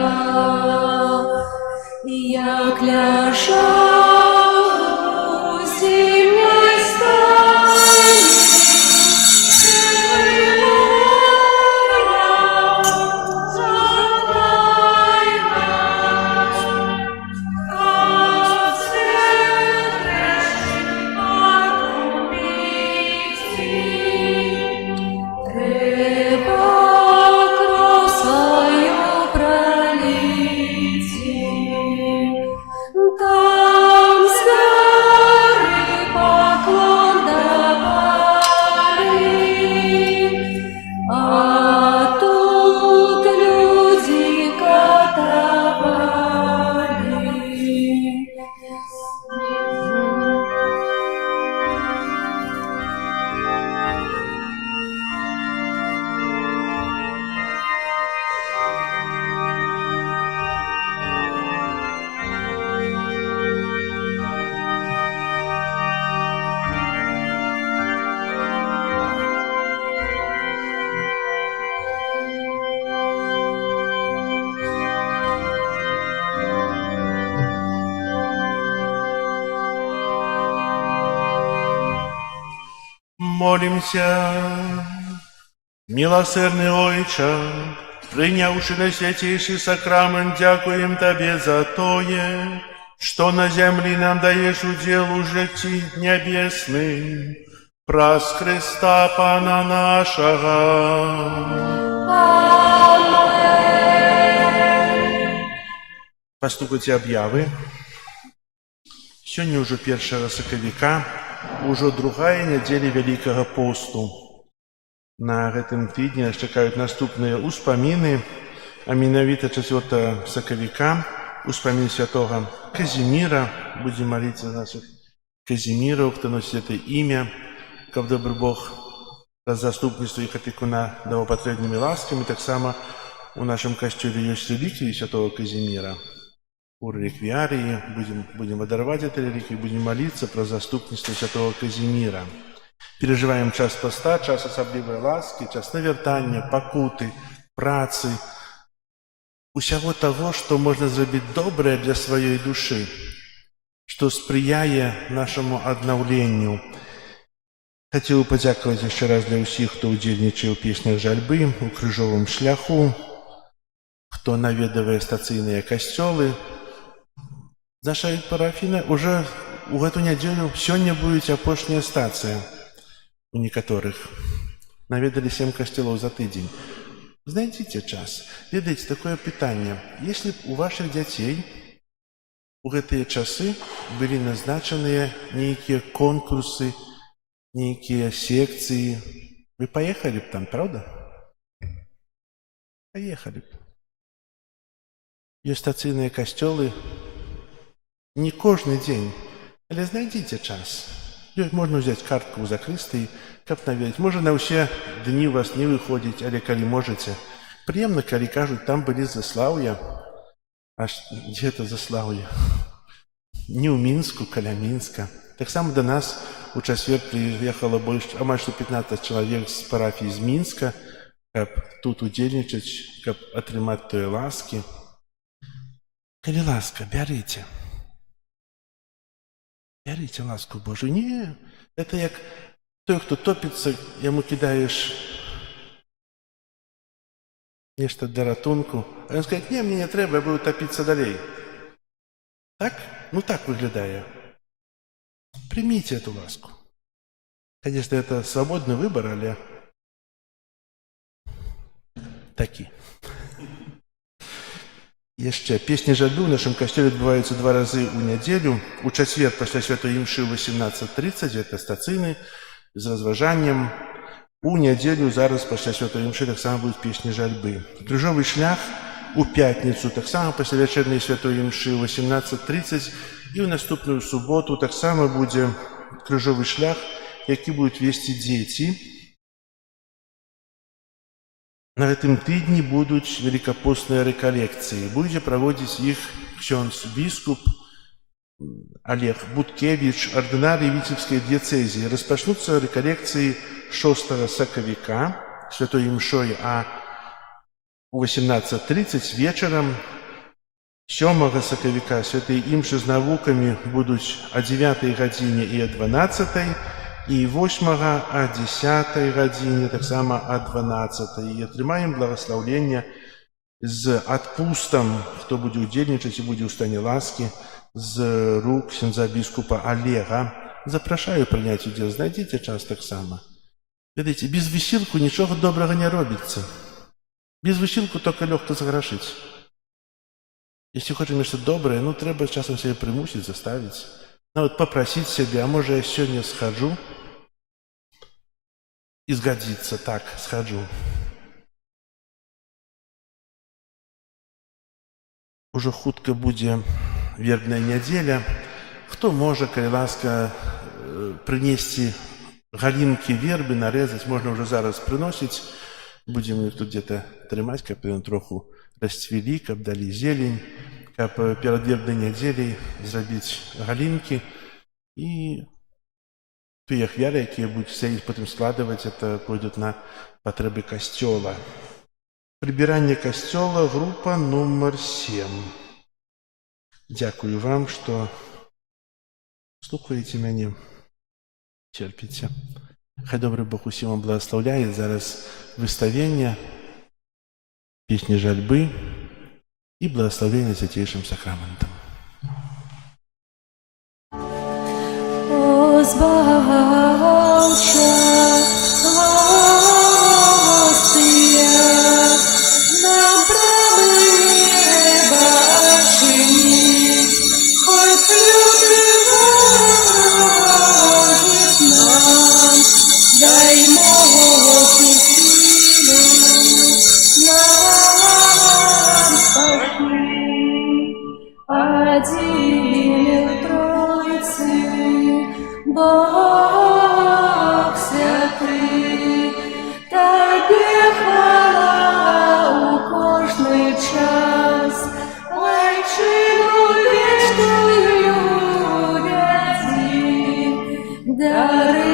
Як ляжал у зимней стане, там с горы поклон давали, а тут люди катовали. Молимся. Милосердный Ойче, принявший на святейший сакрамент, дякуем Тебе за тое, что на земле нам даешь удел уже Ти небесный, праз Христа Пана нашего. Пастукайте объявы. Сегодня уже 1 сакавіка, уже другая неделя Великого посту. На гэтым тыдні нас чакаюць наступныя ўспаміны, а менавіта 4 сакавіка, ўспамін святого Казіміра. Будем молиться за наших Казіміраў, кто носит это имя, каб добрый Бог за заступніцтва іх апекуна даў патрэбнымі ласкамі. Таксама у нашем касцёле ёсць реликвии святого Казіміра. У реликвиарии будем одаровать этой реликвии, будем молиться про заступніцтва святого Казіміра. Переживаем час поста, час особливой ласки, час навертания, пакуты, працы, усяго того, что можно сделать доброе для своей души, что сприяе нашему обновлению. Хацеў падзякаваць яшчэ раз для ўсіх, хто ўдзельнічае ў песнях жальбы, у крыжовым шляху, хто наведавае стацыйныя касцёлы. Наша парафіна уже у гэту нядзелю сёння будзе апошняя стацыя у некаторых. Наведалі 7 касцёлаў за тыдзень. Знайдзіце час. Ведаеце, такое пытанне. Если б у вашых дзяцей у гэтыя часы былі назначаныя нейкія конкурсы, нейкія секцыі, вы паехалі б там, правда? Паехалі б. Ёсць стацыйныя касцёлы не кожны дзень, але знайдзіце час. Можна ўзяць картку ў закрыстыі, каб наведаць. Можа, на ўсе дні у вас не выходзіць, але калі можаце. Прыемна, калі кажуць, там былі заслаўя. Аж дзе это заслаўе? Не ў Мінску, каля Мінска. Таксама да нас у чацвер прыехала амаль што 15 чалавек з парафіі з Мінска, каб тут удзельнічаць, каб атрымаць тое ласкі. Калі ласка, бярыце. Бярыце ласку Божую. Не, это як той, хто топіцца, яму кідаеш нешта для ратунку, а ён скажа, не, мне не трэба, я буду тапіцца далей. Так? Ну так выглядае. Примите эту ласку. Конечно, это свободный выбор, але такі. Яшчэ песні жальбы ў нашым касцёле адбываюцца 2 разы ў нядзелю. У чацвер пасля святой імшы ў 18:30, гэта стацыйны, з разважаннем. У нядзелю зараз пасля святой імшы таксама будуць песні жальбы. Крыжовы шлях у пятніцу, таксама пасля вячэрняй святой імшы ў 18:30, і ў наступную суботу таксама будзе крыжовы шлях, які будуць весці дзеці. На гэтым тыдні будуць великапостныя рэкалекцыі. Будзе праводзіць іх ксёндз біскуп Олег Буткевіч, ардынарый Віцебскай дыяцэзіі. Распачнуцца рэкалекцыі 6 сакавіка святой імшой, а у 18:30 вечарам 7 сакавіка святыя імшы з навукамі будуць о 9 гадзіне і о 12, і 8 о 10 гадзіне, таксама о 12. І атрымаем благаслаўленне з адпустам, хто будзе ўдзельнічаць і будзе ў стане ласкі, з рук ксяндза біскупа Олега. Запрашаю прыняць удзел, знайдзіце час таксама. Ведаеце, без высілку нічога добрага не робіцца. Без высілку толькі лёгка заграшыць. Если хочам нешта добрае, ну трэба часам сябе прымусіць, заставіць. Нават папрасіць сябе, а можа я сёння схаджу? І згадзіцца, так, схаджу. Ужо хутка будзе вербная нядзеля. Хто можа, калі ласка, прынесці галінкі вербы, нарэзаць, можна ўжо зараз прыносіць. Будзем іх тут где-то трымаць, каб ён троху расцвілі, каб далі зелень, каб перад вербнай нядзеляй зрабіць галінкі. І тыя ахвяры, якія будуць сядзець, потым складваць, это пойдуць на патрэбы касцёла. Прыбіранне касцёла, група нумар 7. Дзякую вам, што слухаеце мяне, церпіце. Хай добры Бог усім вам благаслаўляе. Зараз выставленне, песні жальбы і благаслаўленне свяцейшым сакраментам. Один в Троицы, Бог святый, Тебе хвала у кожний час, Лайчину вічною вяді, дари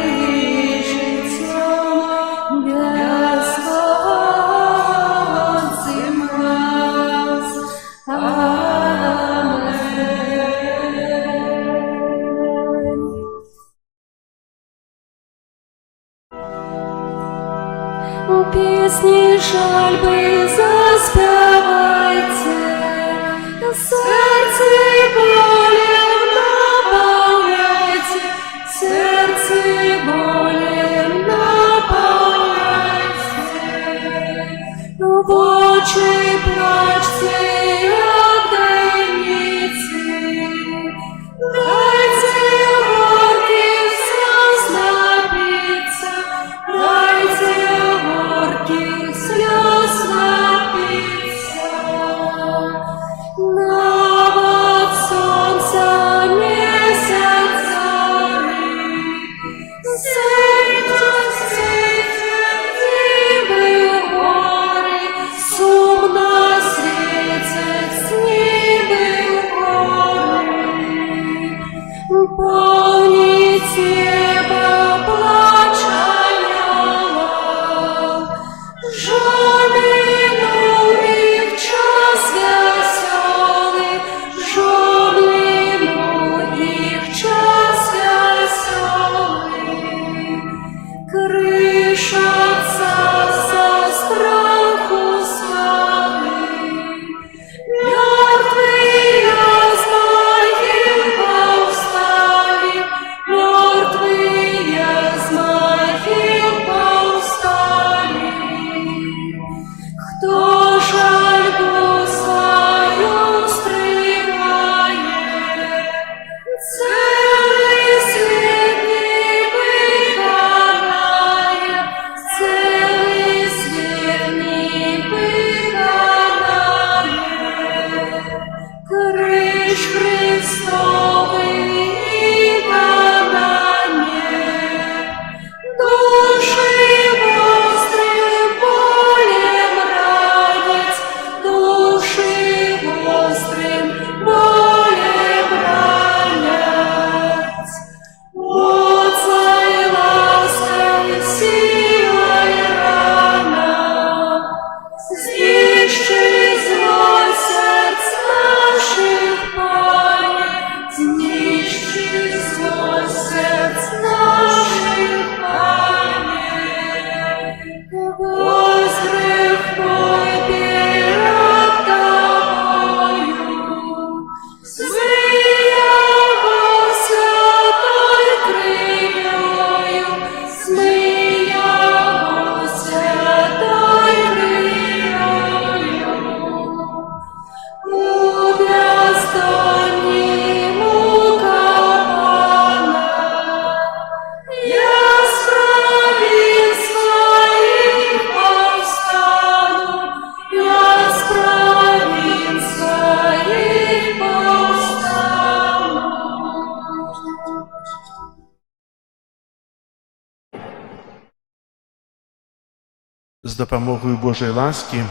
З допомогою Божої ласки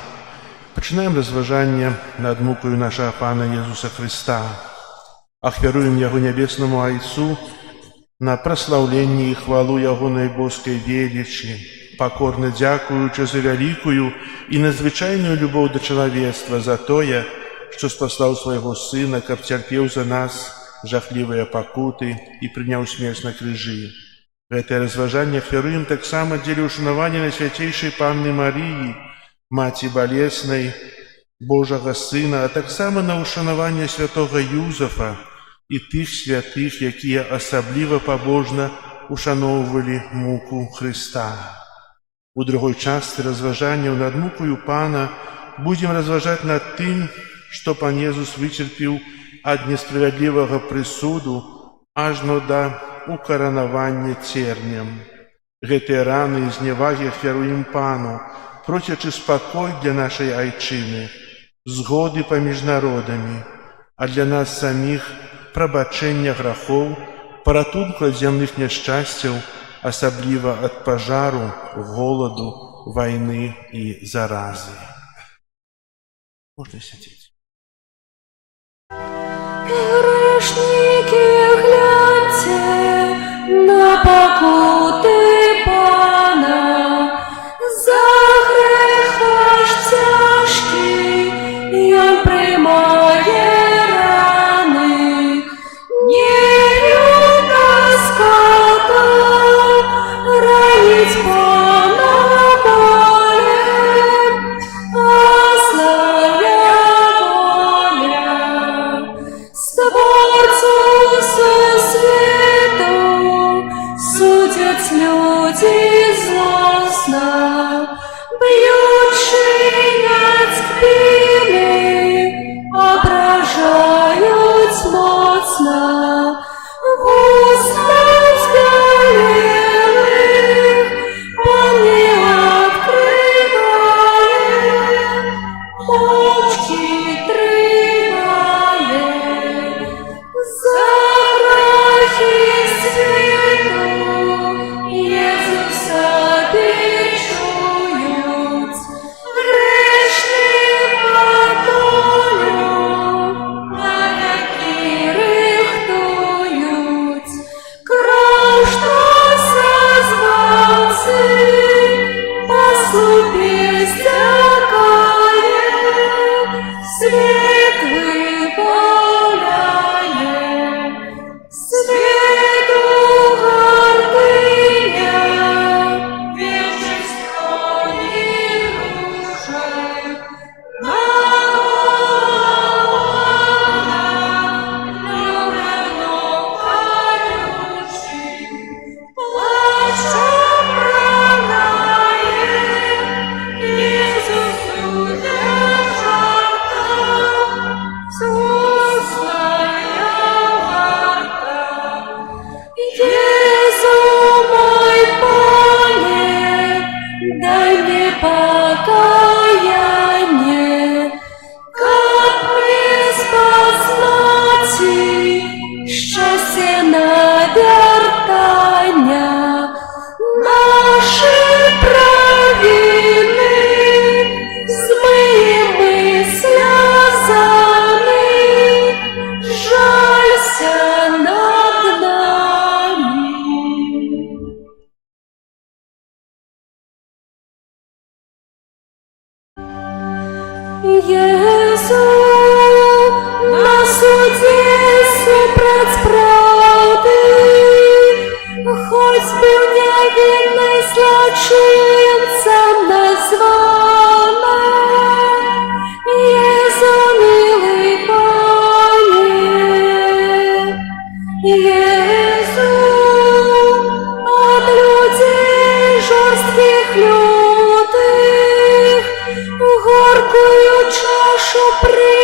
починаємо розважання над мукою нашого Пана Ісуса Христа. Ахвяруем Яго Небесному Отцу на прославление и хвалу Яго наибоской величи, покорно дякуючи за великую и надзвичайную любовь до человечества, за тое, что спаслал своего Сына, каб терпел за нас жахливые покуты и принял смерть на крыжи. Гэтае разважанне ахвяруем таксама дзеля ушанавання Найсвяцейшай Панны Марыі, Маці Балеснай, Божага Сына, а таксама на ушанаванне святого Юзафа і тых святых, якія асабліва пабожна ушаноўвалі муку Христа. У другой частцы разважанняў над мукою Пана будзем разважаць над тым, што Пан Езус выцерпеў ад несправядлівага прысуду ажно да укаранавання цернем. Гэтыя раны і зневагі ахвяруем Пану, просячы спакой для нашай айчыны, згоды паміж народамі, а для нас саміх прабачэння грахоў, паратунку ад зямных няшчасцяў, асабліва ад пажару, голаду, вайны і заразы. Можна сядзець. Грешники, гляньте на покуты Пана, за грех ваш тяжкий, и Он примает раны. Не люто скота ранить Пана болем, а славя воля Створцу свету судят люди злостно, бьют шинят спины, ображают моцно, в устах сгорелых Пан не открывает, путь хитрый мает. За грехи свету Иисуса бичуют, грешным подолю навеки рыхтуют. Кровь, что созвался, послупись такая, свет выпаляет, свету гордыня, вечество не рушит. Дай мне покаяние, как мне спознать счастье навертання, наши провины змыем мы слезами, жалься над нами. Езу, на суде супраць правды, хоть был невинный злочинцем названа, Езу, милый Пане, Езу, от людей жорстких лютых горькую чашу при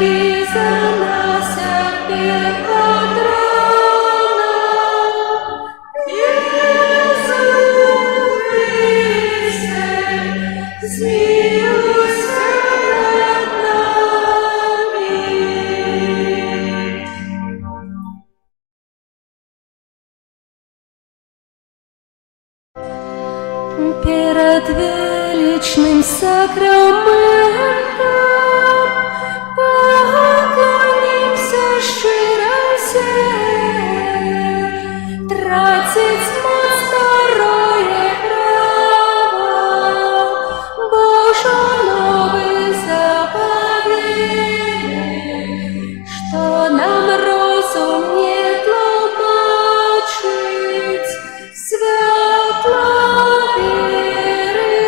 який за нас терпів от рана. Єсу Христе, змилуйся над нами. Перед величным сакраментом поклонимся щиро все, тратить моц второе право, Божье новый заповедь, что нам розум не тлумачить, святла веры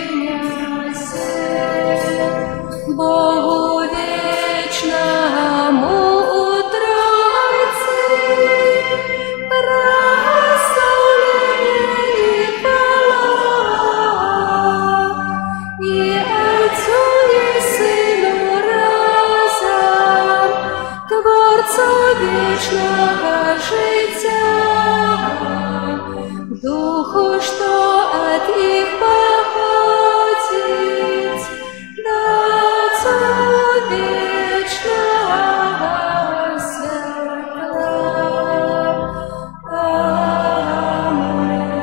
принесе. Богу вечному Тройцы прославление и хвала, и Отцу и Сыну разом, Творцу вечного життя, Духу, что от их походит, да Отцу вечного святла. Аминь.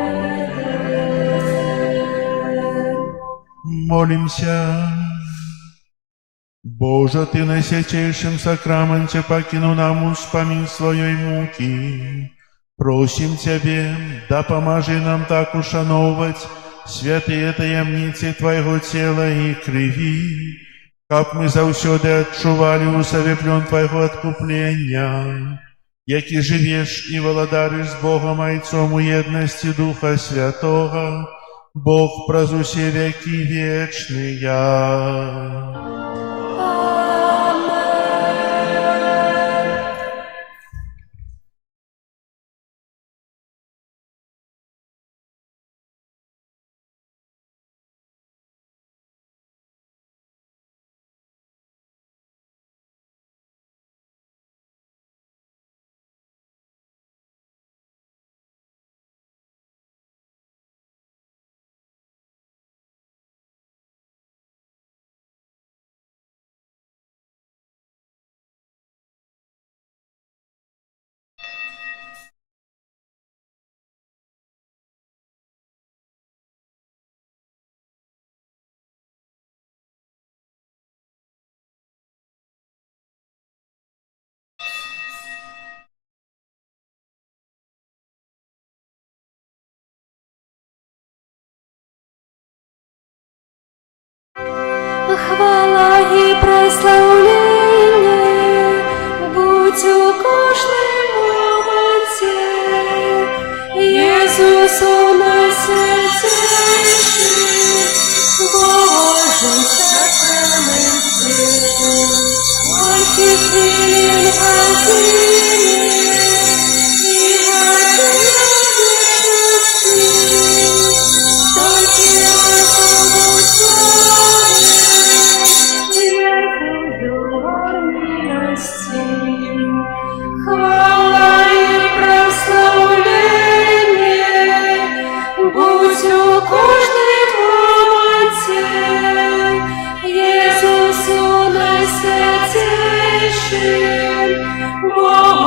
Молимся. Боже, Ты на святейшем сакраменте покинул нам успомин своей муки. Просим Тебе, да поможи нам так ушановывать святые таямницы Твоего тела и крови, как мы завсёды отчували у себе плен Твоего откупления, яки живешь и володаришь с Богом Отцом у едности Духа Святого, Бог празусе веки вечные. Хвала и прославление будь у кожному моменте. Иисусу найсвятейший, Божий сакраменте, сколько хвилин ходили, и воды вечности, столько разуму славы, хвала и прославление будь у кожному моменте. Иисусу найсвятейшим, Богу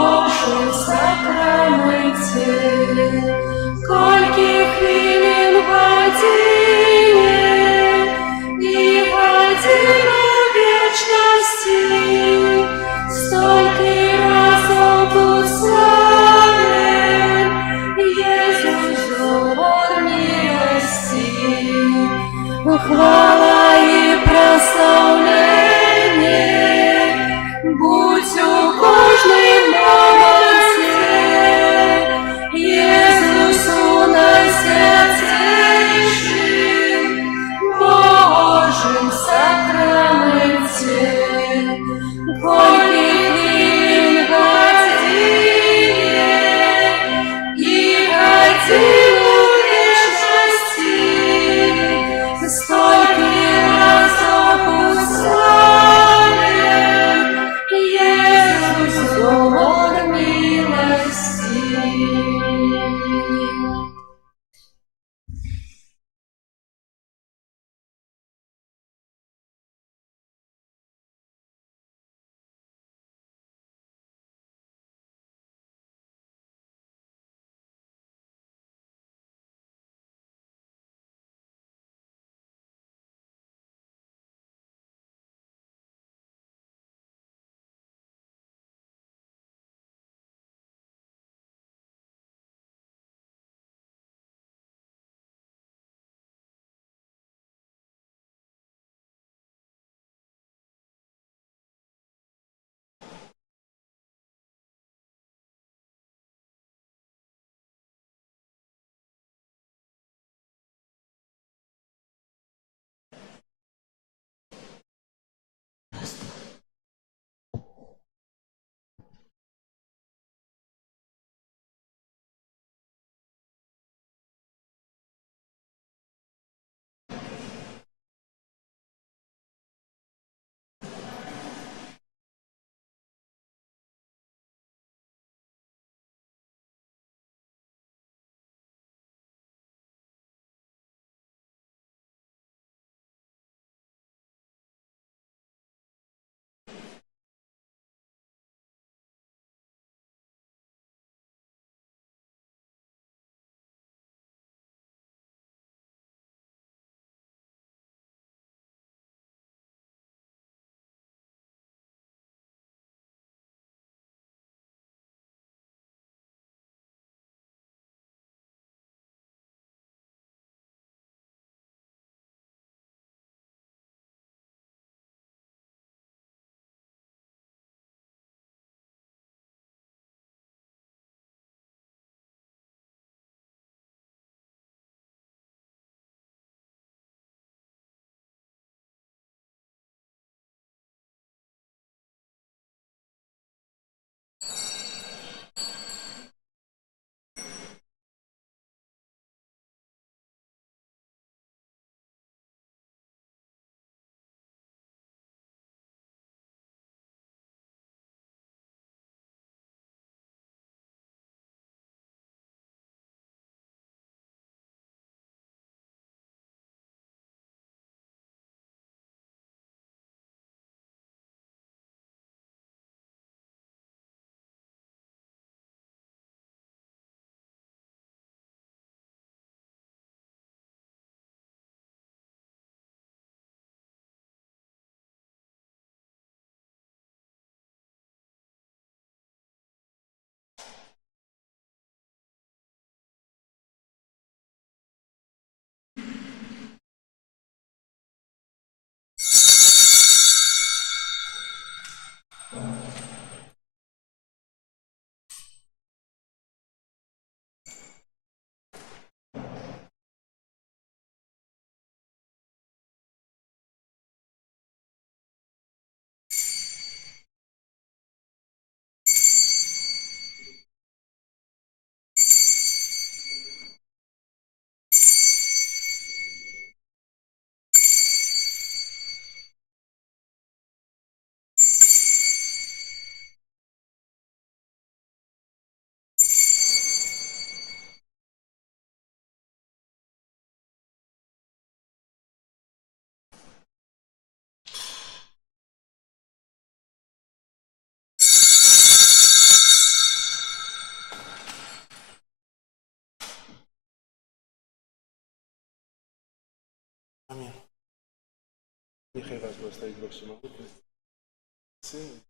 Нехай вас благословить Бог Всемогутний, Сын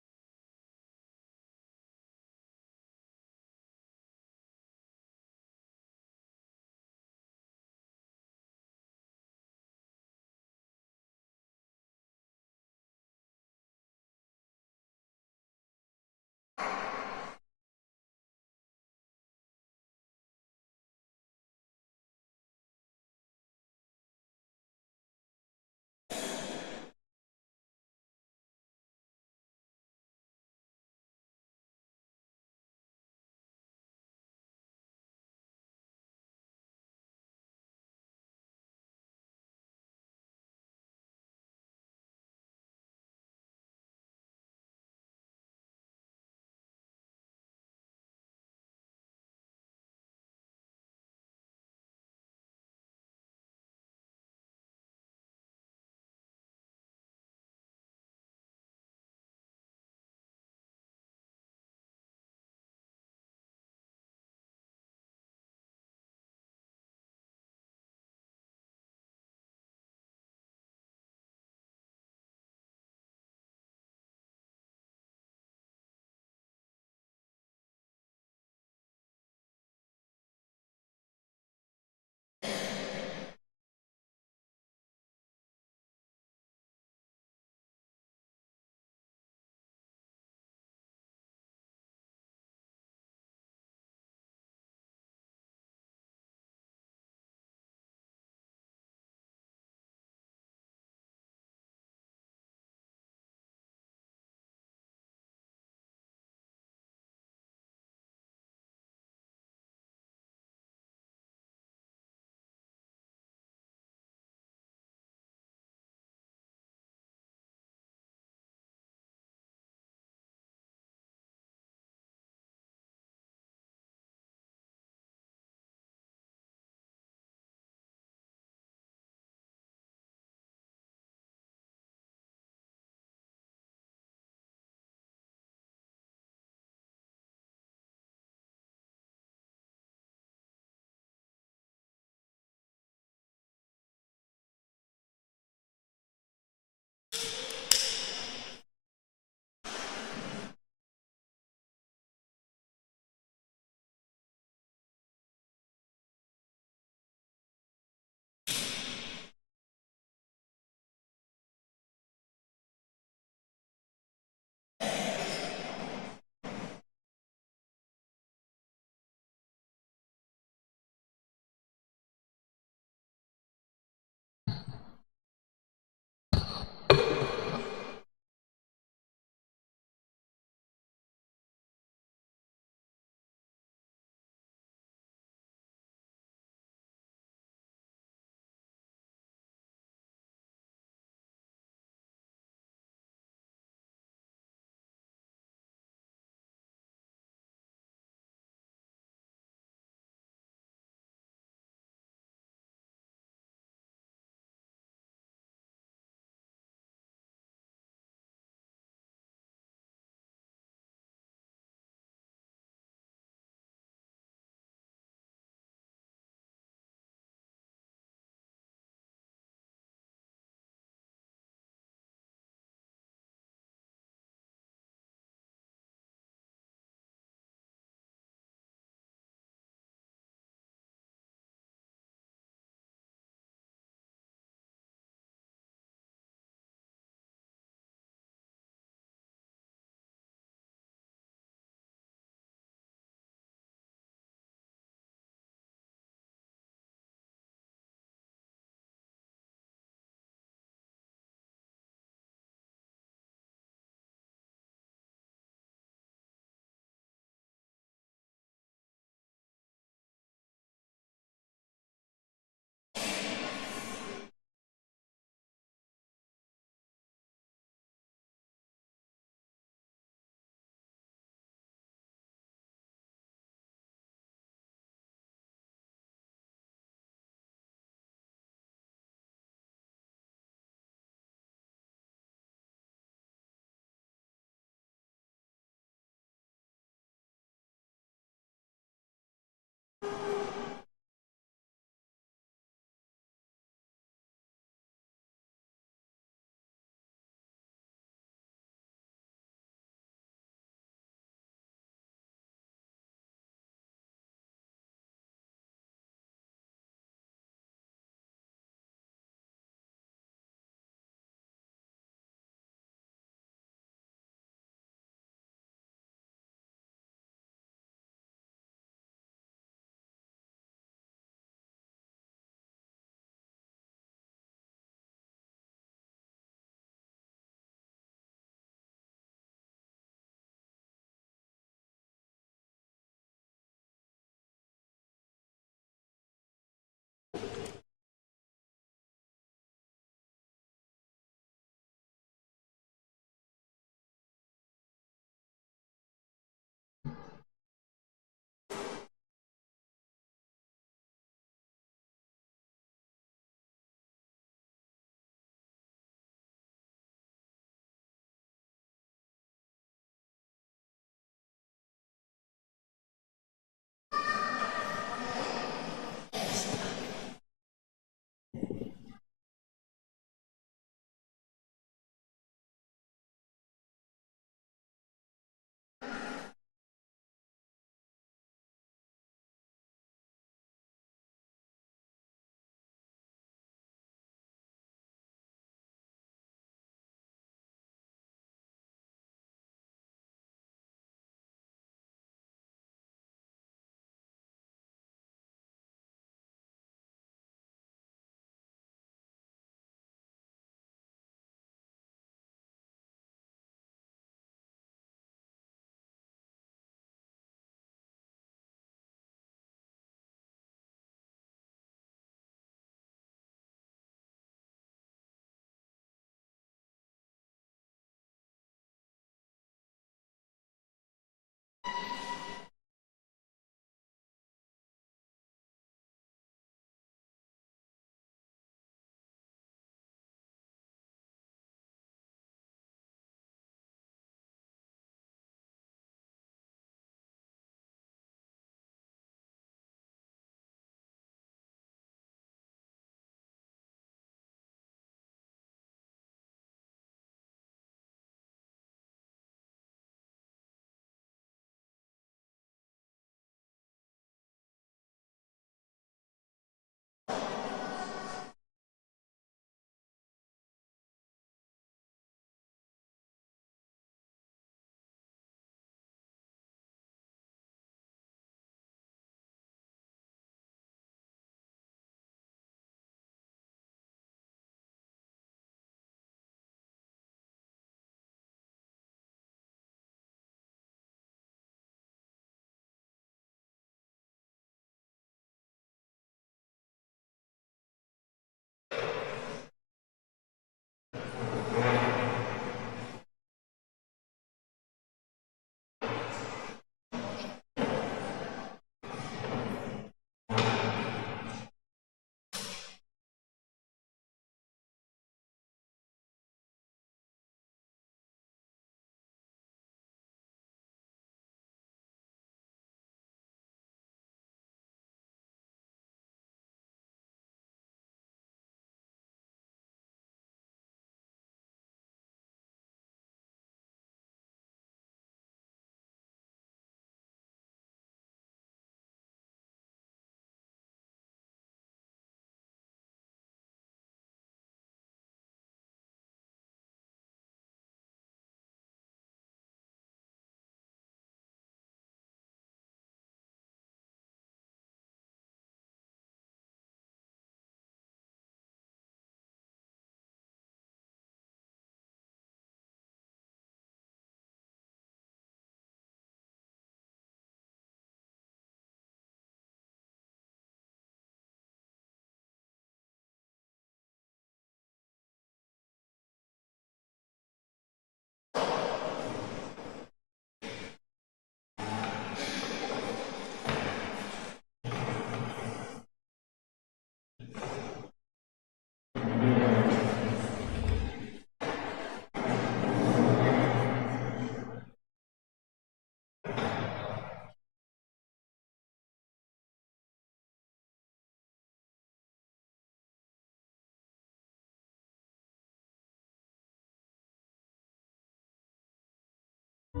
О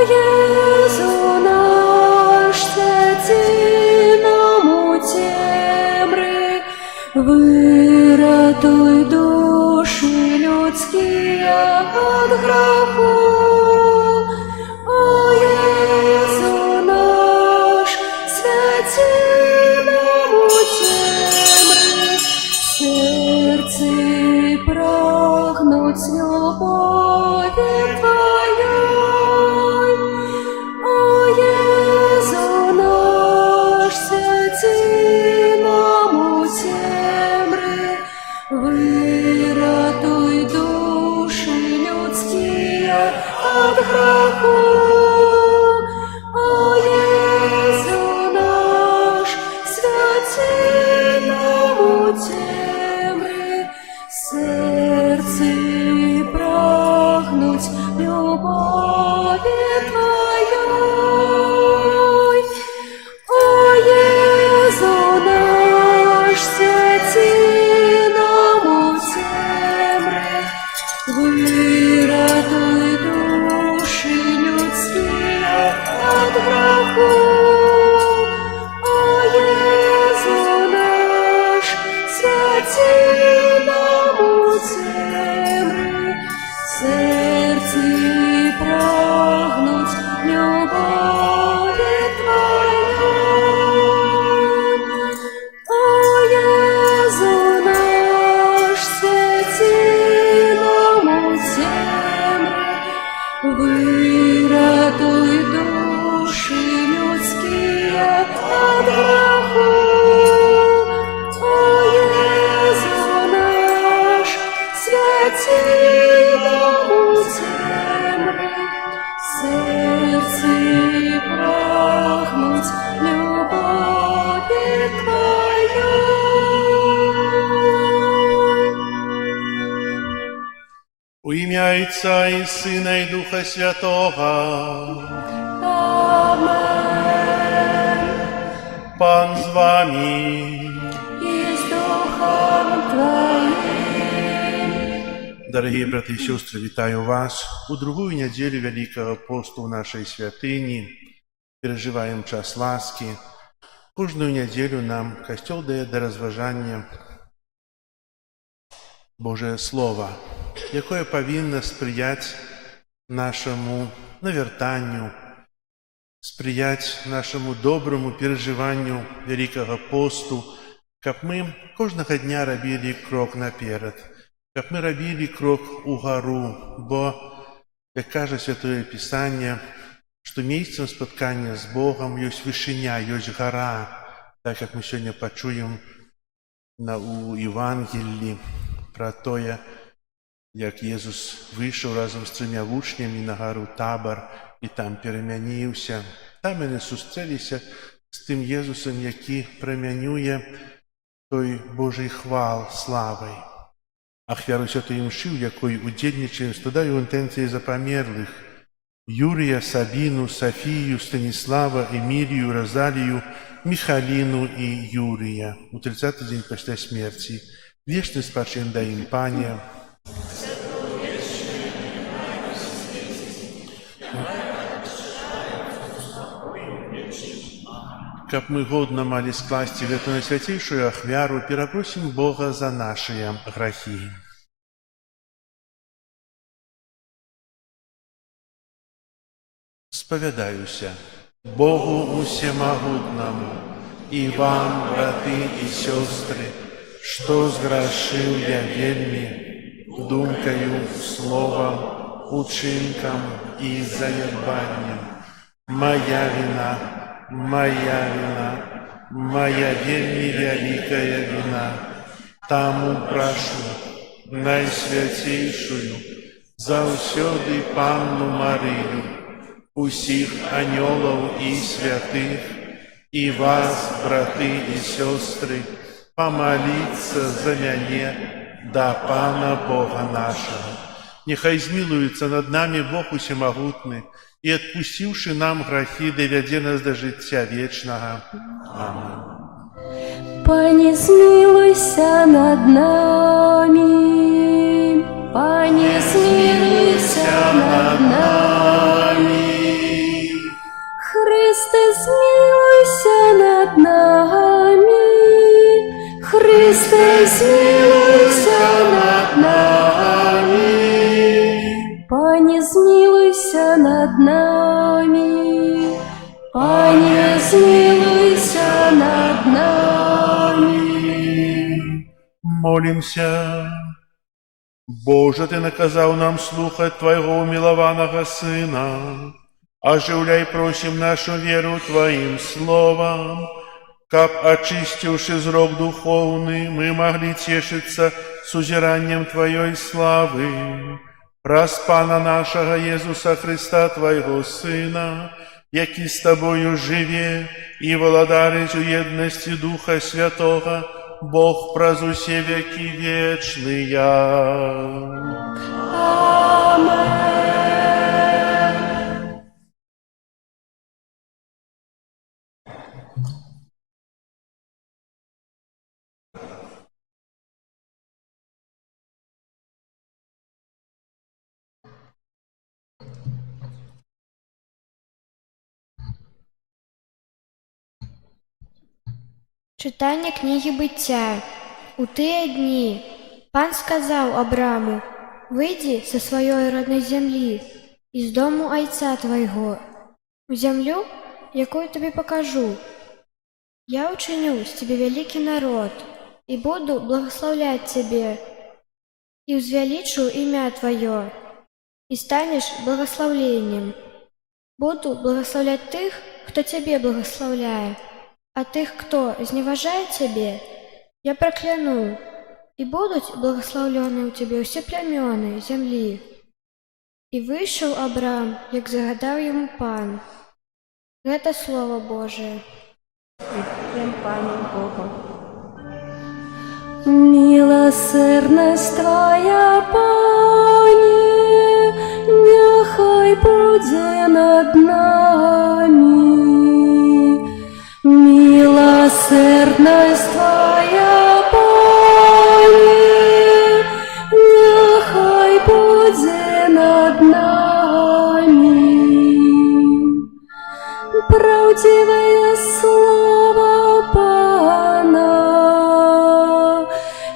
Єзу наш, святі нам у темри, вирятуй душі людські от греху. О Єзу наш, святі нам у темри, серці прагнуть любові Твоєї. О Єзу наш, святі нам у темри, вирятуй душі людські от греху. О Єзу наш, святі нам у темри, серці прагнуть любові Твоєї. О Єзу наш, святі нам у темри, вирятуй душі людські от греху. О Єзу наш, святі нам у темри, серці прагнуть любові Твоєї. О Єзу наш, святі нам у темри, вирятуй душі людські от греху. О Єзу наш, святі нам у темри, серці прагнуть любові Твоєї. У ім'я Отця і Сина і Духа Святого. Амен. Пан з вами. І з Духом Твоїм. Дорогие браты и сестры, витаю вас у другую неделю Великого посту в нашей святыни. Переживаем час ласки. Кожную неделю нам Костел дает до разважания Божие Слово, якое повинно сприяти нашему навертанню, сприяти нашему доброму переживанню Великого посту, как мы кожного дня робили крок наперед, как мы робили крок у гору, бо, як каже Святое Писание, что месяцем споткания с Богом есть вышиня, есть гора, так как мы сегодня почуем у Евангелии про то, як Єсус вийшов разом з 3 учнями на гору Табор і там перемянився. Там вони зустрілися з тим Єсусом, який промянює той Божий хвал славой. Ахвяру святої мші, в якої удільничаємо, складаю інтенції за померлих Юрія, Сабіну, Софію, Станіслава, Емілію, Розалію, Михаліну і Юрія у 30-й день після смерті. Вічний спадщин дай їм, Пане. Как мы годно мали скласти в эту наисвятейшую ахвяру, перепросим Бога за наши грехи. Споведаюся Богу усемогутному и вам, браты и сестры, что сгрешил я вельми, думкою, словом, учинком и заебанием. Моя вина, моя вельми великая вина. Тому прошу наисвятейшую, заўсёды Панну Марыю, усіх анёлаў і святых, і вас, браты і сёстры, помоліться за мяне да Пана Бога нашего. Нехай змилуется над нами Бог Усемогутный, и, отпустивший нам грехи, доведе нас до життя вечного. Аминь. Пане, змилуйся над нами, Пане, змилуйся над нами, Христе, змилуйся над нами, Христе, змилуйся над нами, Пане, змилуйся над нами, Пане, змилуйся над нами. Молимся. Боже, Ты наказал нам слухать Твоего умилованного Сына. Оживляй, просим, нашу веру Твоим словом, как, очистивши зрок духовный, мы могли тешиться сузиранием Твоей славы. Праз Пана нашего Иисуса Христа, Твоего Сына, який с Тобою живе и владарить у едности Духа Святого, Бог праз усе веки вечные. Амен. Читання книги Буття. У тыя дні Пан сказаў Абраму: «Выйдзі са сваёй роднай зямлі і з дому айца твайго, у зямлю, якую табе пакажу. Я учиню з тебе вялікі народ і буду благословляць цябе, і ўзвялічу імя тваё, і станеш благословленнем. Буду благословляць тых, хто цябе благословляе, а тых, кто зневажает тебе, я прокляну, и будут благословлены у тебя все племёны земли». И вышел Абрам, як загадал ему Пан. Это Слово Божие. И Пану Богу. Милосердность Твоя, Пане, нехай буде над нами. Милосердность Твоя, Пане, нехай буде над нами. Правдивое слово Пана,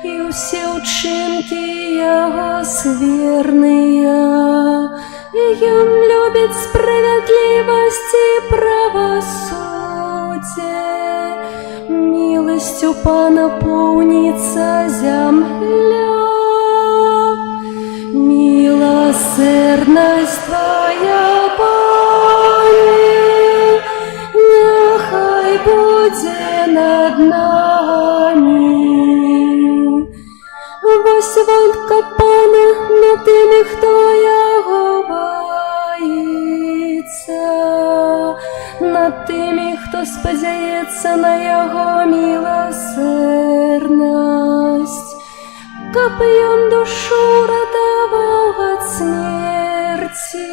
и все учинки Его сверные, и Он любит справедливость и правосудие. Милостью Пана полнится земля, милосердность Твоя, Пане, нехай буде над нами. Вось вонка Пана над тими, хто Його боїться, над тими, хто сподяється на Його милосердность. Копьем душу рятував от смерти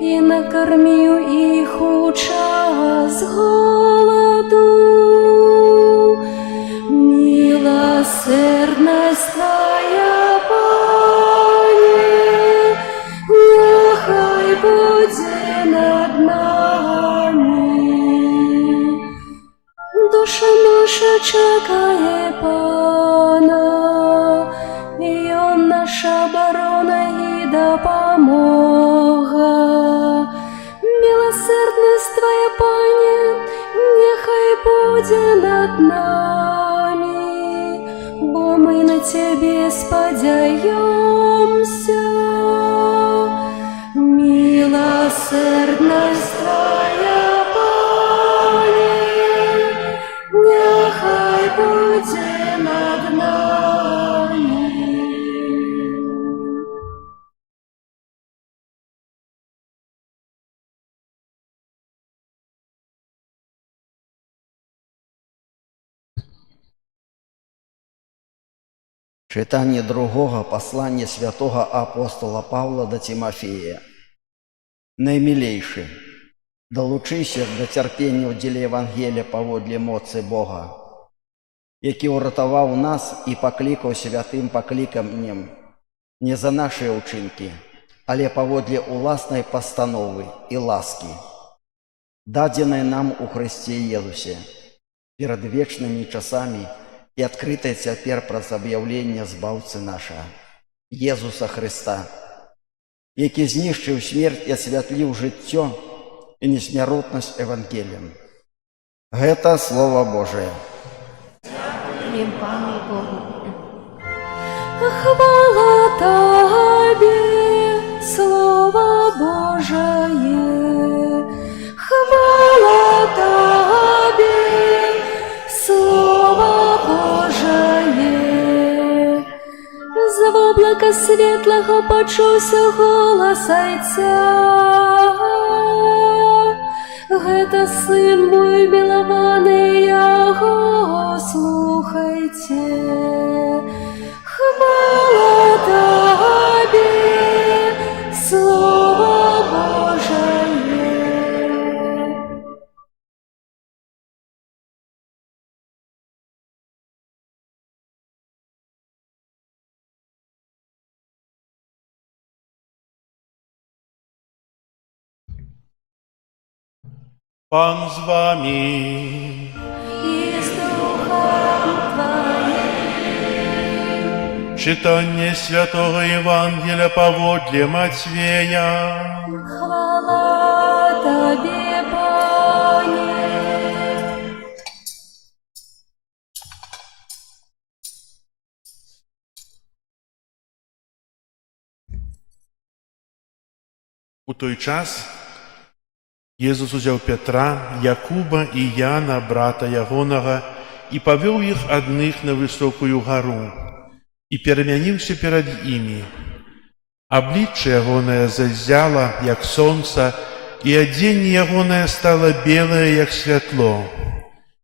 и накормил их у час голоду. Милосердность Твоя, Пане, нехай буде над нами. Душа наша чекає Пана, і Он наша оборона і допомога. Милосердность Твоя, Пане, нехай буде над нами, бо ми на Тебе сподяємся. Милосердность Твоя, Пане, нехай буде над нами. Читание другого послания святого апостола Павла до Тимофея. Наймилейший, долучися до терпения в деле Евангелия поводле моцы Бога, який уратовав нас і покликав святим покликанням не за наші учинки, але поводле уласної постанови і ласки, даденой нам у Христе Иисусе перед вечными часами и открытой теперь про объявление Збавцы нашего, Иисуса Христа, який знищив смерть і освятлив життя і несмертність Евангелієм. Это Слово Божие. Дякуємо Пану Богу. Хвала Тобі, Слово Божие. Хвала Тобі, Слово Божие. З облака світлого почувся голос Отця. Гэта Сын мой милований, Його слухайте. Хвала Тобі, Слово Божие. Пан з вами. І з Духом Твоїм. Читание Святого Евангелия поводле Матвея. Хвала Тобі, Пане. У той час Єсус узяв Петра, Якуба і Яна, брата Ягонага, і повел їх одних на високую гору, і перемянився перед ими. Обличчя Ягоне зазяло, як сонце, і одіння Ягоне стало біле, як світло.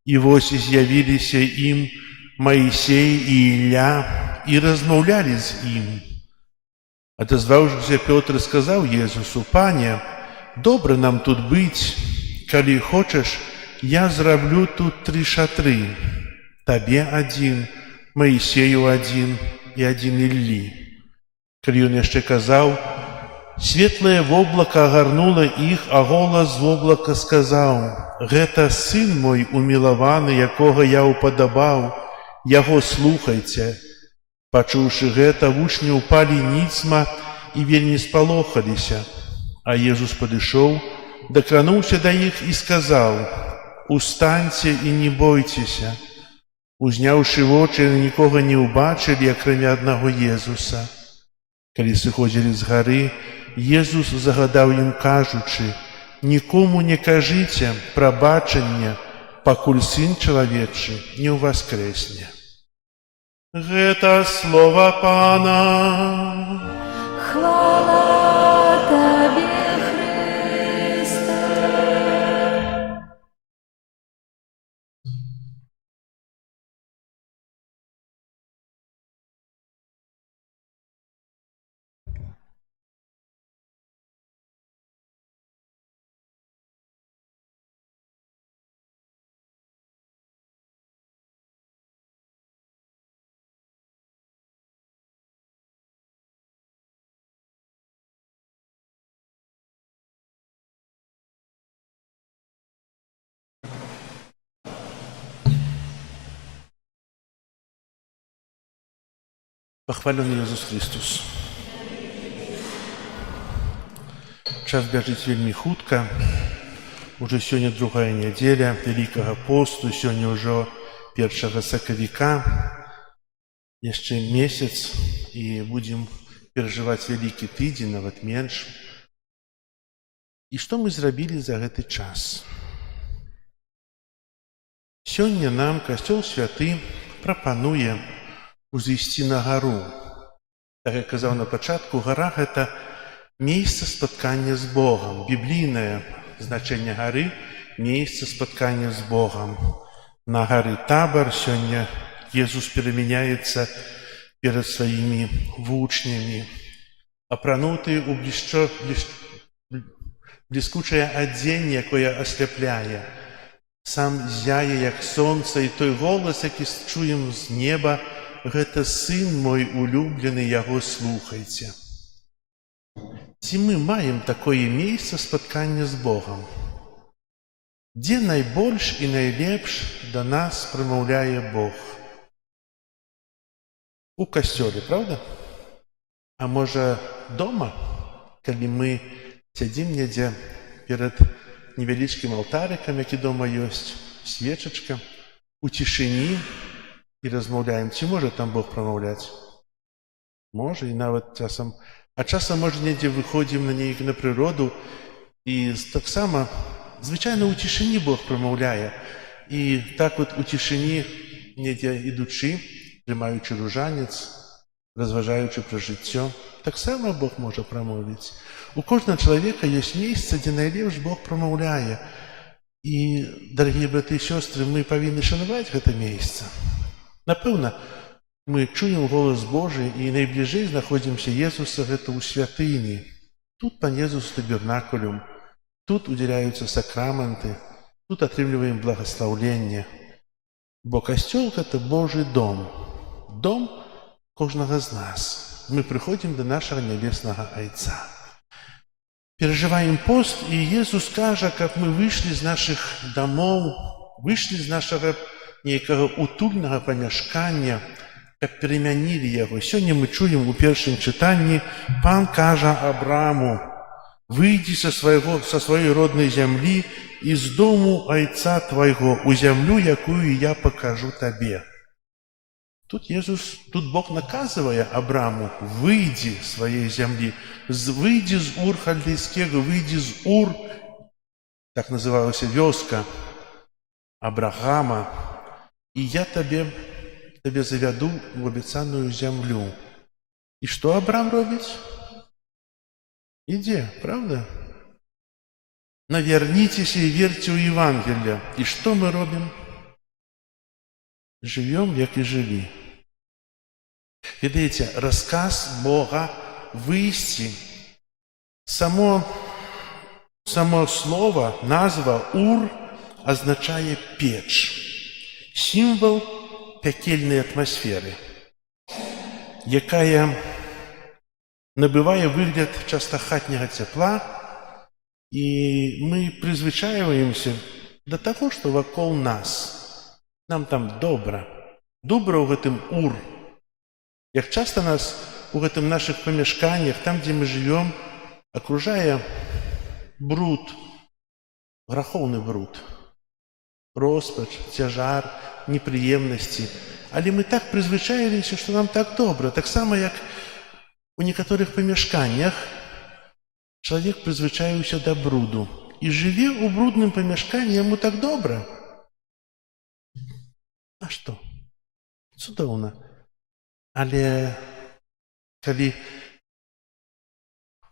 І ось з'явилися їм Моїсей і Ілля, і розмовляли з ним. Отозвавшись, Петр сказав Єсусу: «Пане, добре нам тут бить, коли хочеш, я зроблю тут 3 шатри, тобі один, Моїсею один і один Іллі». Коли він ще казав, світле воблако огорнуло їх, а голос з воблака сказав: «Гэта Син мой умилований, якого я уподобав, Його слухайте». Почувши гэта, вучні упали ніцма і вельмі спалохалися. А Єсус подійшов, докранувся до їх і сказав: «Устаньте і не бойтеся». Узнявши очі, нікого не убачили, окрім одного Єсуса. Коли сиходили з гори, Єсус загадав їм, кажучи: «Нікому не кажіть пробачення, покуль Син чоловічий не воскресне». Гэта слово Пана. Хвала Тобі, Христе. Похвален Иисус Христос. Час бежить вельми хутка. Уже сегодня другая неделя Великого посту, сегодня уже 1 сакавіка. Еще месяц, и будем переживать Великий тыдзень, нават меньше. И что мы зрабілі за этот час? Сегодня нам Костел Святы прапануе узысці на гару. Так як казав на пачатку, гора – гэта месца спаткання з Богом. Біблійнае значэнне гары – месца спаткання з Богом. На гары Табар сёння Jesús перемяняется перед сваімі вучнямі, апранутыя ў бліскучае адзенне, якое асляпляе. Сам зяе, як сонца, і той голас, які чуем з неба, гэта сын мой улюблены, яго слухайце. Ці мы маем такое месца спаткання з Богам, дзе найбольш і найлепш да нас прамаўляе Бог? У касцёле, правда? А можа, дома, калі мы сядзім недзе перад невялічкім алтарыкам, які дома ёсць, свечачка, у цішыні і размаўляем. Ці можа там Бог прамаўляць? Можа, і нават часам. А часам, можа, недзе выходзім на прыроду, і таксама, звычайна, у цішыні Бог прамаўляе. І так вот у цішыні, недзе ідучы, трымаючы ружанец, разважаючы пра жыццё, таксама Бог можа прамовіць. У кожнага чалавека ёсць месца, дзе найлепш Бог прамаўляе. І, дарагія браты і сёстры, мы павінны шанаваць гэта месца. Напэўна, мы чуем голас Божы, і найбліжэй знаходзімся Езуса, гэта ў святыні. Тут Пан Езус табернакулюм, тут удзяляюцца сакраменты, тут атрымліваем благаслаўленне. Бо касцёл – гэта Божы дом. Дом кожнага з нас. Мы прыходзім да нашага нябеснага Айца. Перажываем пост, і Езус кажа, каб мы выйшлі з нашых дамоў, выйшлі з нашага нейкага утульнага памяшкання, каб перамянілі яго. Сёння мы чуем у першым чытанні, Пан кажа Абраму: «Выйдзі са сваёй роднай зямлі і з дому айца твайго у зямлю, якую я пакажу табе». Тут Бог наказывае Абраму: выйдзі з сваёй зямлі, выйдзі з Ур Халдейскага, выйдзі з Ур, так называлася вёска Абрахама, і я табе завяду ў абяцаную зямлю. І што Абрам робіць? Ідзе, правда? Навярніцеся і верце ў Евангелие. І што мы робім? Жывём, як і жылі. Ведаеце, расказ Бога выйсці, само слово, назва Ур азначае печ, сімвал пякельнай атмасферы, якая набывае выгляд часта хатняга цяпла, і мы прызвычайваемся да таго, што вакол нас. Нам там добра. Добра ў гэтым Ур. Як часта нас у гэтым нашых памяшканнях, там, дзе мы жывём, акружае бруд, грахоўны бруд, роспач, цяжар, непрыемнасці. Але мы так прызвычаіліся, што нам так добра. Таксама, як у некаторых памяшканнях чалавек прызвычаіўся да бруду і жыве ў брудным памяшканні, яму так добра. А што? Цудоўна. Але калі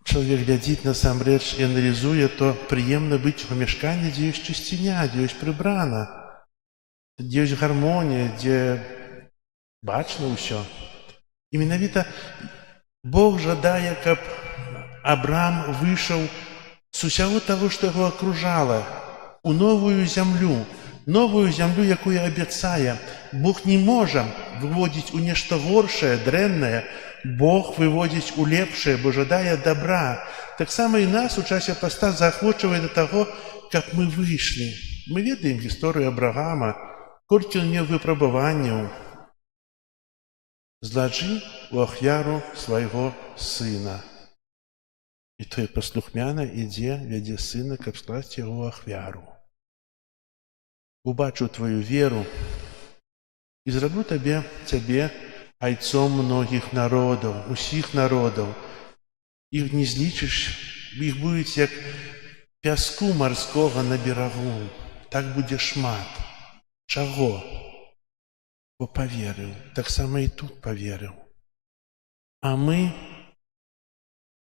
чалавек глядзіць насамрэч і аналізуе, то прыемна быць у памяшканні, дзе ёсць чысціня, дзе ёсць прыбрана, дзе ёсць гармонія, дзе бачна ўсё. І менавіта Бог жадае, каб Абрам выйшаў з усяго таго, што яго акружала, у новую зямлю, якую абяцае. Бог не можа выводзіць у нешта горшае, дрэннае. Бог выводзіць у лепшае, бо жадае добра. Таксама і нас у часе паста заахвочвае да таго, каб мы выйшлі. Мы ведаем гісторыю Абрагама, колькі ён меў выпрабаванняў. Зладжы ў ахвяру свайго сына. І той паслухмяна ідзе, вядзе сына, каб скласці яго ў ахвяру. Убачу твою веру і зраблю цябе айцом многіх народаў, усіх народаў. Іх не злічыш, іх будуць як пяску марскога на берагу. Так будзе шмат. Чаго? Бо паверыў. Таксама і тут паверыў. А мы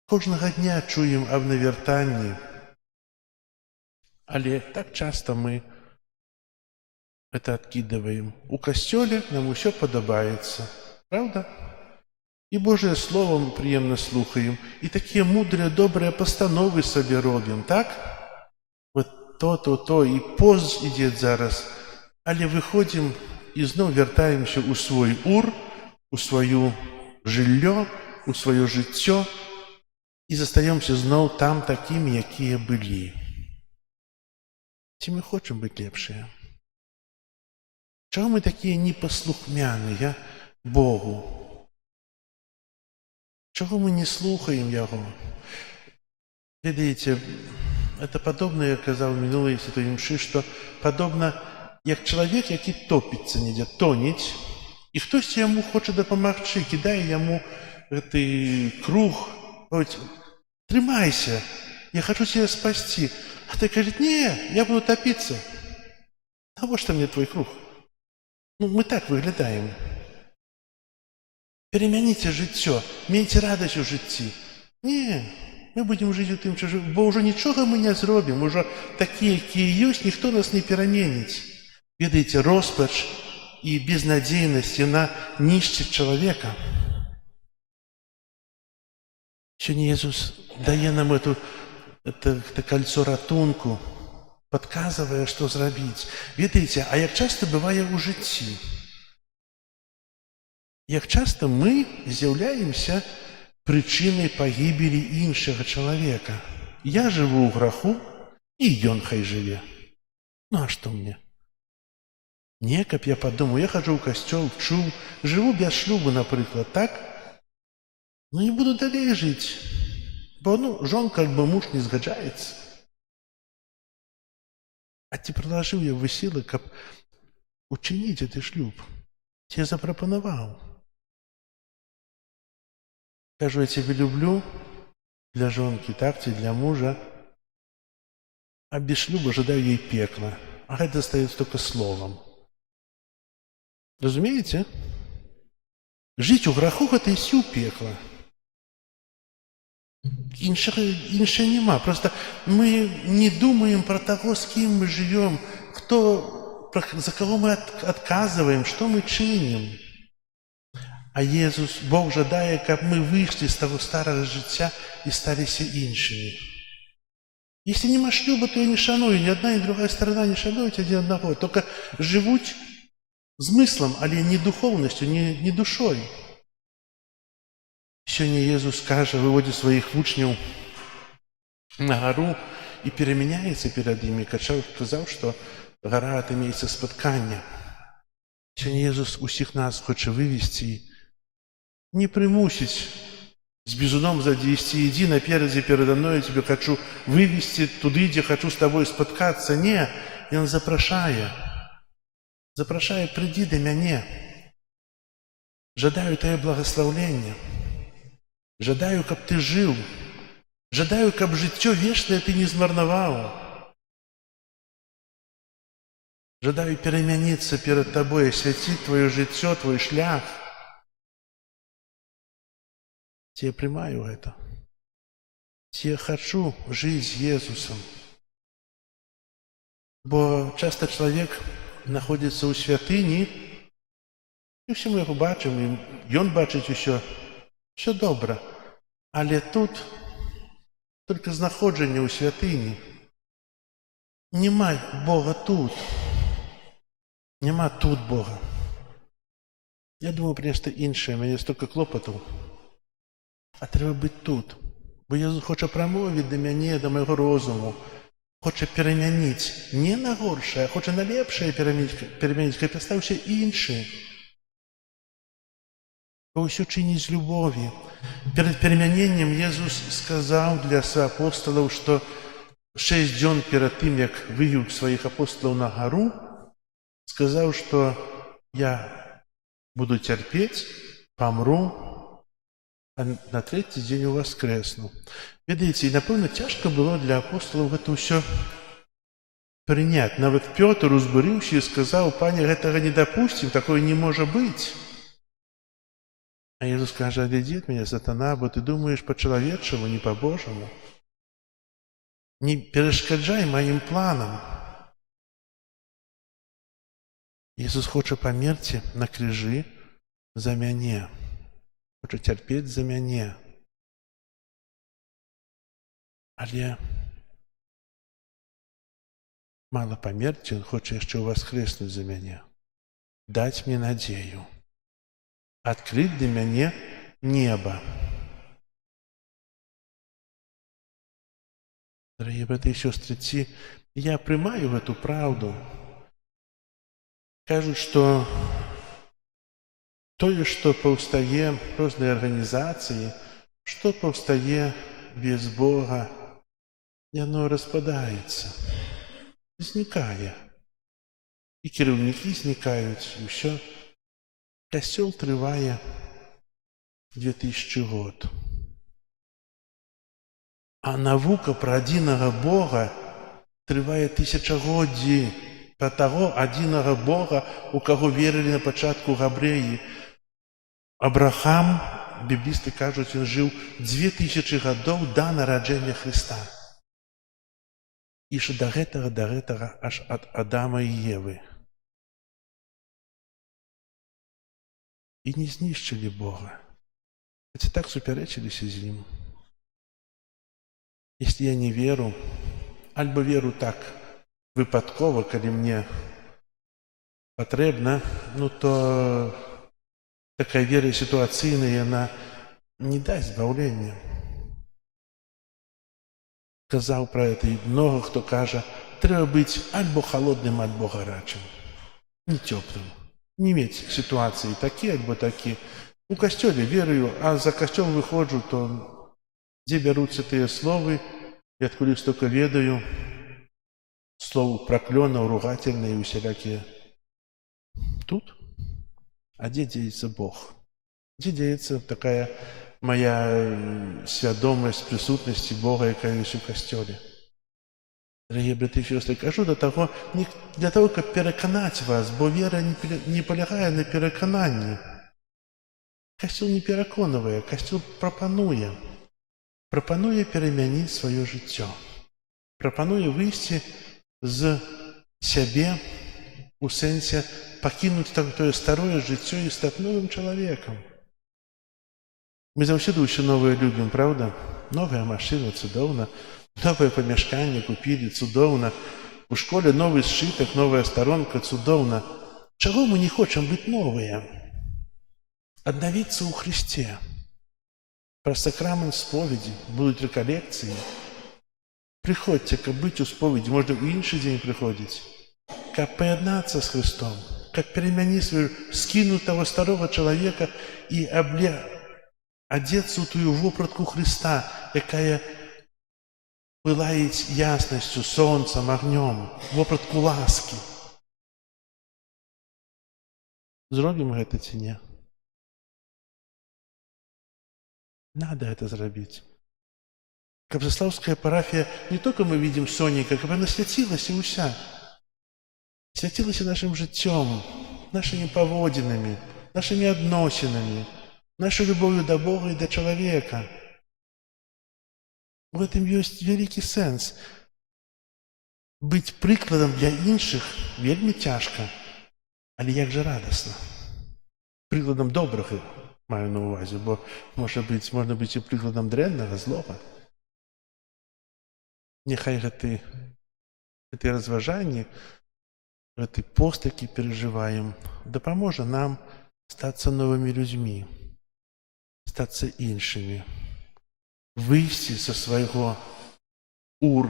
кожнага дня чуем аб навяртанні, але так часта мы это адкідваем. У касцёле нам усё падабаецца. Правда? і Божае Слово мы прыемна слухаем, і такія мудрыя, добрыя пастановы сабе робім, так? Вот то, і пост ідзе зараз, але выходзім і зноў вяртаемся ў свой ур, у сваё жыллё, у сваё жыццё, і застаёмся зноў там такімі, якія былі. Ці мы хочам быць лепшыя? Чаго мы такія непаслухмяныя Богу? Чаго мы не слухаем Яго? Ведаеце, это падобна, я казаў у мінулай святой імшы, што падобна, як чалавек, які топіцца недзе, тоніць, і хтосьці яму хоча дапамагчы, кідае яму гэты круг, говорить: «Трымайся, я хочу тебя спасти». А той кажет: «Не, я буду топиться». Навошта мне твой круг? Ну, мы так выглядаем. Перамяніце жыццё, мейце радасць у жыцці. Не, мы будзем жыць у тым чужым, бо ўжо нічога мы не зробім, ужо такія, якія ёсць, ніхто нас не пераменіць. Ведаеце, роспач і безнадзейнасць, яна нішчыць чалавека. Сёння Иисус дае нам это кольцо ратунку, подказывая, что зрабіць. Ведаеце, а як часто бывае ў жыцці? Як часто мы з'яўляемся прычынай пагібелі іншага чалавека. Я жыву ў граху, і ён хай жыве. Ну а што мне? Не, каб я падумаў, я хаджу ў касцёл, чуў, жыву без шлюбу, напрыклад, так? Ну і буду далей жыць, бо, жонка альбо муж не згаджаецца. А ці прылажыў я высілак, каб учыніць гэты шлюб? Ці я запрапанаваў? Кажу, я цябе люблю для жонкі, так, ці для мужа, а без шлюба жадаю ей пекла, а гэта застаецца толькі словам. Разумееце? Жыць у граху гэта ісці ў пекла. Іншага няма. Просто мы не думаем про таго, з кім мы жывём, за каго мы адказваем, што мы чынім. А Езус, Бог жадае, каб мы выйшлі з таго старага жыцця і сталіся іншымі. Если нема шлюба, то я не шаную, ни одна, ни другая сторона не шануюць адзін аднаго, только жывуць змыслам, але не духоўнасцю, не душой. Сёння Езус кажа, выводзіць сваіх вучняў на гару і перамяняецца перад імі. Казаў, што гара – гэта месца спаткання. Сёння Езус усіх нас хоча вывесці, не прымусіць з бізуном задзесці: «Ідзі наперадзе перада мною, я цябе хачу вывесці туды, дзе хачу з табой спаткацца». Не, ён запрашае. Запрашае: «Прыйдзі да мяне. Жадаю твае благаслаўлення. Жадаю, каб ты жыў. Жадаю, каб жыццё вечнае ты не змарнаваў. Жадаю перамяніцца перад табой, асвяціць твоё жыццё, твой шлях». Ці я прымаю гэта? Ці я хачу жыць з Езусам? Бо часта чалавек знаходзіцца ў святыні, і ўсе мы яго бачым, і ён бачыць усё добра. Але тут толькі знаходжанне ў святыні. Нема Бога тут. Няма тут Бога. Я думаю пра нешта іншае, мяне столькі клопатаў. А трэба быць тут. Бо Езус хоча прамовіць да мяне, да майго розуму. Хоча перамяніць не на горшае, а хоча на лепшае перамяніць, каб я стаўся іншы. Бо ўсё чыніць з любові. Перад перамяненнем Езус сказаў для апосталаў, што 6 дзён перад тым, як вывеў сваіх апосталаў на гару, сказаў, што я буду цярпець, памру, а на 3-й дзень уваскрэсну. Ведаеце, і, напэўна, цяжка было для апосталаў гэта ўсё прыняць. Нават Пётр узбурыўся і сказаў: «Пане, гэтага не дапусцім, такое не можа быць». А Езус кажа: «Адыдзі ад мяне, сатана, бо ты думаеш па-чалавечаму, не па-божаму. Не перашкаджай маім планам». Езус хоча памерці на крыжы за мяне. хоча цярпець за мяне. Але мала памерці, ён хоча яшчэ ўваскрэснуць за мяне, даць мне надзею, адкрыць для мяне неба. Дорогие братья и сестры, я принимаю эту правду. Кажут, что то, что повстає разные организации, что повстає без Бога, и оно распадается, зникає. И керівники зникают, и все. Костел триває 2000 год. А наука про одиного Бога триває тисячагодді. Про того одиного Бога, у кого вірили на початку габреї. Абрахам, біблісти кажуть, він жив 2000 годов до народження Христа. І ще до гэтага аж від Адама і Єви. І не знищили Бога. Хотя так суперечилися з ним. Если я не веру, альбо веру так випадково, коли мне потребно, то такая вера ситуаційна, она не дасть збавлення. Казав про это, і много хто каже, треба бути альбо холодним, альбо гарячим, не теплым. Не иметь ситуации такие, альбо такие. У костёле верую, а за костёл выходжу, то где берутся тыя словы, и откуда их столько ведаю, слово проклённое, ругательное и усялякие. Тут? А где деется Бог? Где деется такая моя свядомость присутности Бога, якая есть у костёле? Дорогие братья и сестры, кажу до того, не для того, как переконать вас, бо вера не полягає на переконанні. Костюл не переконує, костюл пропонує. Пропонує перемінити своє життя. Пропонує вийти з себе, у сенсі покинути те старое життя і стати новим чоловіком. Ми завжди все новое любим, правда? Новая машина, чудовно. Новое помешкание купили, чудовно. У школе новый сшиток, новая сторонка, чудовно. Чего мы не хотим быть новые? Обновиться у Христе. Про сакрамент споведи, будут реколекции. Приходьте, как быть у споведи, можно в інший день приходить. Как поеднаться с Христом, как переменить свою, скинуть того старого человека и одеться в ту вопратку Христа, якая пылает ясностью, солнцем, огнем, вопратку ласки. Зробим это ці не? Надо это зробить. Кобзаславская парафия, не только мы видим сонненько, как она святилась и уся. Святилась нашим життем, нашими поводинами, нашими относинами, нашей любовью до Бога и до человека. В этом есть великий сенс. Быть прикладом для інших вельми тяжко, але як же радостно. Прикладом добрих маю на увазі, бо можна бути і прикладом дренного, злого. Нехай гэты розважанні, гэты пост, які переживаем, дапаможа нам статься новыми людьми, статься іншими, выйти со своего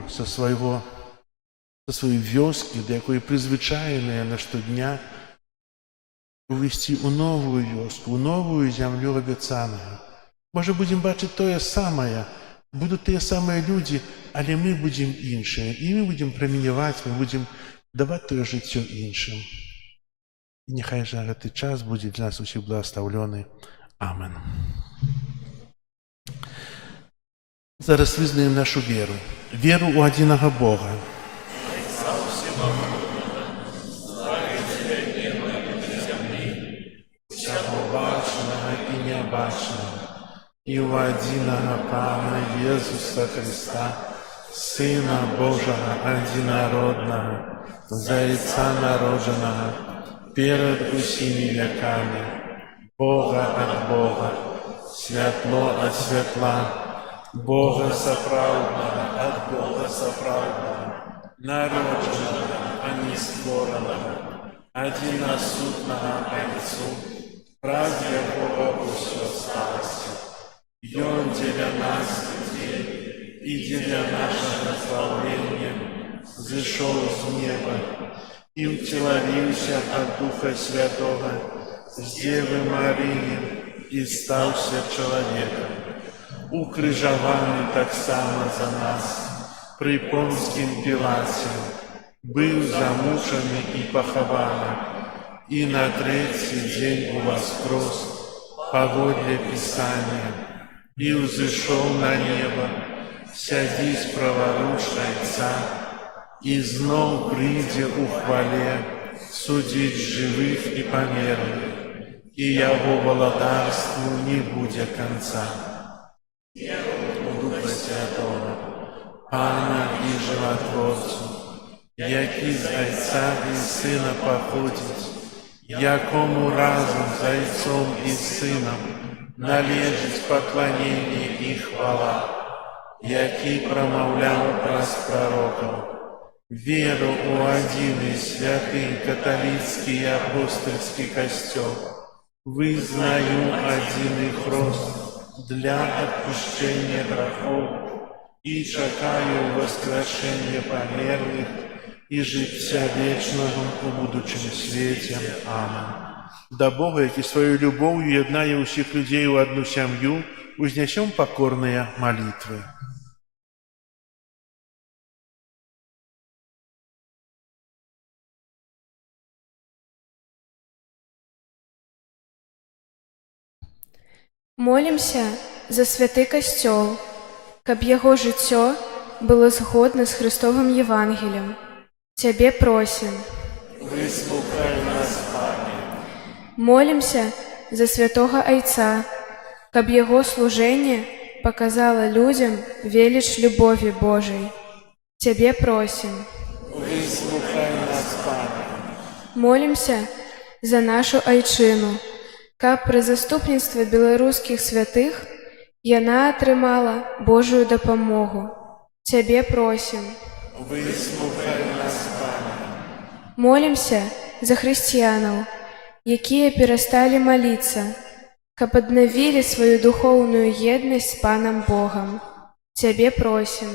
со своей вёски, до якой призвычайныя на штодня, увести у новую вёску, у новую землю обяцаную. Можа, будем бачыць тое самае, будут тыя самыя люди, але мы будем іншыя, і мы будем прамяняваць, мы будем даваць тое жыццё іншым. І няхай жа гэты час будзе для нас усіх благословлены. Амен. Зараз вызнаем нашу веру. Веру у адзінага Бога. И у одиного Пана Иисуса Христа, Сына Божьего одинородного, за Отца народженного, перед усіми веками, Бога от Бога, святло от святла, Бога соправдного от Бога соправдного, народженого, а не створенного, одиносутного Отцу, правде Бога усё сталося. И Он для нас людей и для нашего славления зашел с неба и утеловился от Духа Святого с Девы Марии и стался человеком, укрыжованный так само за нас, при Понским Пилате, был замученный и похован, и на третий день воскрес, погодля Писания, и взошел на небо, сядись праворуч Отца, и знов прийде у хвале судить живых и померлых, и Его володарству не будет конца. Духа Святого, Пана и Животворцу, який з Отца и Сына походит, якому разом с Отцом и Сыном належить поклонение и хвала, який промовлял праз пророков, веру у один и святый католицкий и апостольский костел, вызнаю один их рост для отпущения грехов и чекаю воскрешения померлых и життя вечного у будущем свете. Аминь. Да Бога, який свою любовью єднає усіх людей у одну сім'ю, узнесем покорные молитвы. Молімся за святий касцёл, каб яго жыццё было згодна з Христовым Євангеліем. Цябе просім. Выслухай нас, Пане. Молімся за святого Айца, каб яго служэнне показало людям велич любові Божай. Цябе просім. Выслухай нас, Пане. Молімся за нашу айчыну, каб пры заступніцтве беларускіх святых яна атрымала Божую дапамогу. Цябе просім. Выслухай нас, Пане. Молімся за хрысціянаў, якія перасталі маліцца, каб аднавілі сваю духоўную еднасць з Панам Богам. Цябе просім.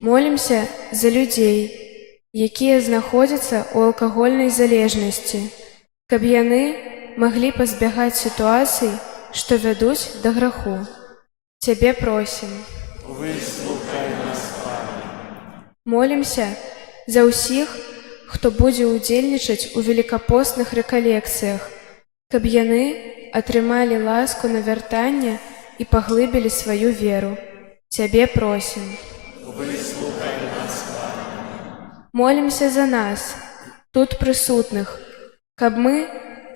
Молімся за людзей, якія знаходзяцца ў алкагольнай залежнасці, каб яны маглі пазбягаць сітуацый, што вядуць да граху. Цябе просім. Выслухай нас, Пане. Молімся за ўсіх, хто будзе ўдзельнічаць у велікапостных рэкалекцыях, каб яны атрымалі ласку на вяртанне і паглыбілі сваю веру. Цябе просім. Выслухай нас, Пане. Молімся за нас, тут прысутных, каб мы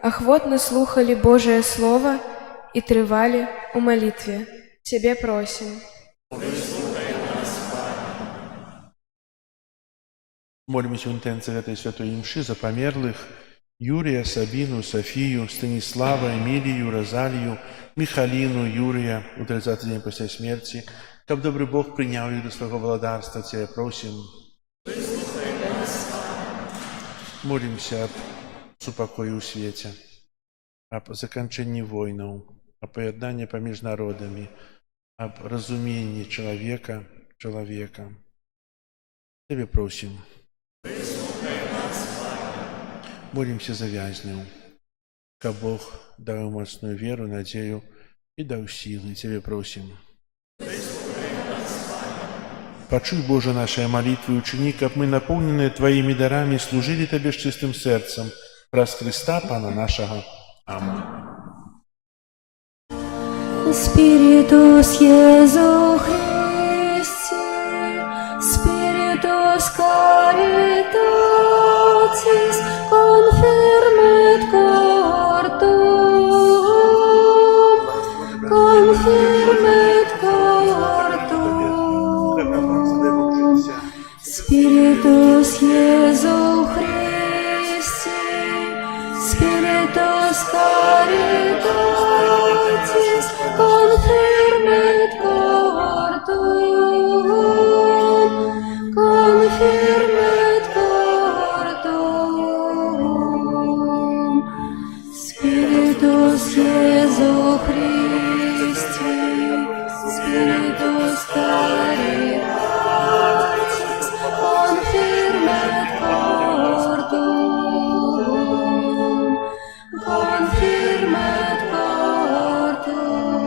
ахвотна слухалі Божае Слова і трывалі ў малітве. Цябе просім. Молимся в интенции этой святой мши за померлых Юрия, Сабину, Софию, Станислава, Эмилию, Розалию, Михалину, Юрия, у 30-й день после смерти, как добрый Бог принял их до своего владарства, Тебя просим. Молимся об супокою в свете, об закончении войнов, о поеднании поміж народами, об разумении человека. Тебе просим. Молимся за вязню, как Бог дал мощную веру, надею и дал силы. Тебе просим. Почуй, Боже, наши молитвы, учени, как мы, наполненные Твоими дарами, служили Тебе с чистым сердцем. Праз Христа, Пана нашего. Аминь. Spiritus Iesu Christi, Spiritus Caritatis, confirmet cor tuum, confirmet cor tuum. Spiritus Iesu Christi, Spiritus Caritatis, Christi, Spiritus Caritatis, confirmet cordum, confirmet cordum.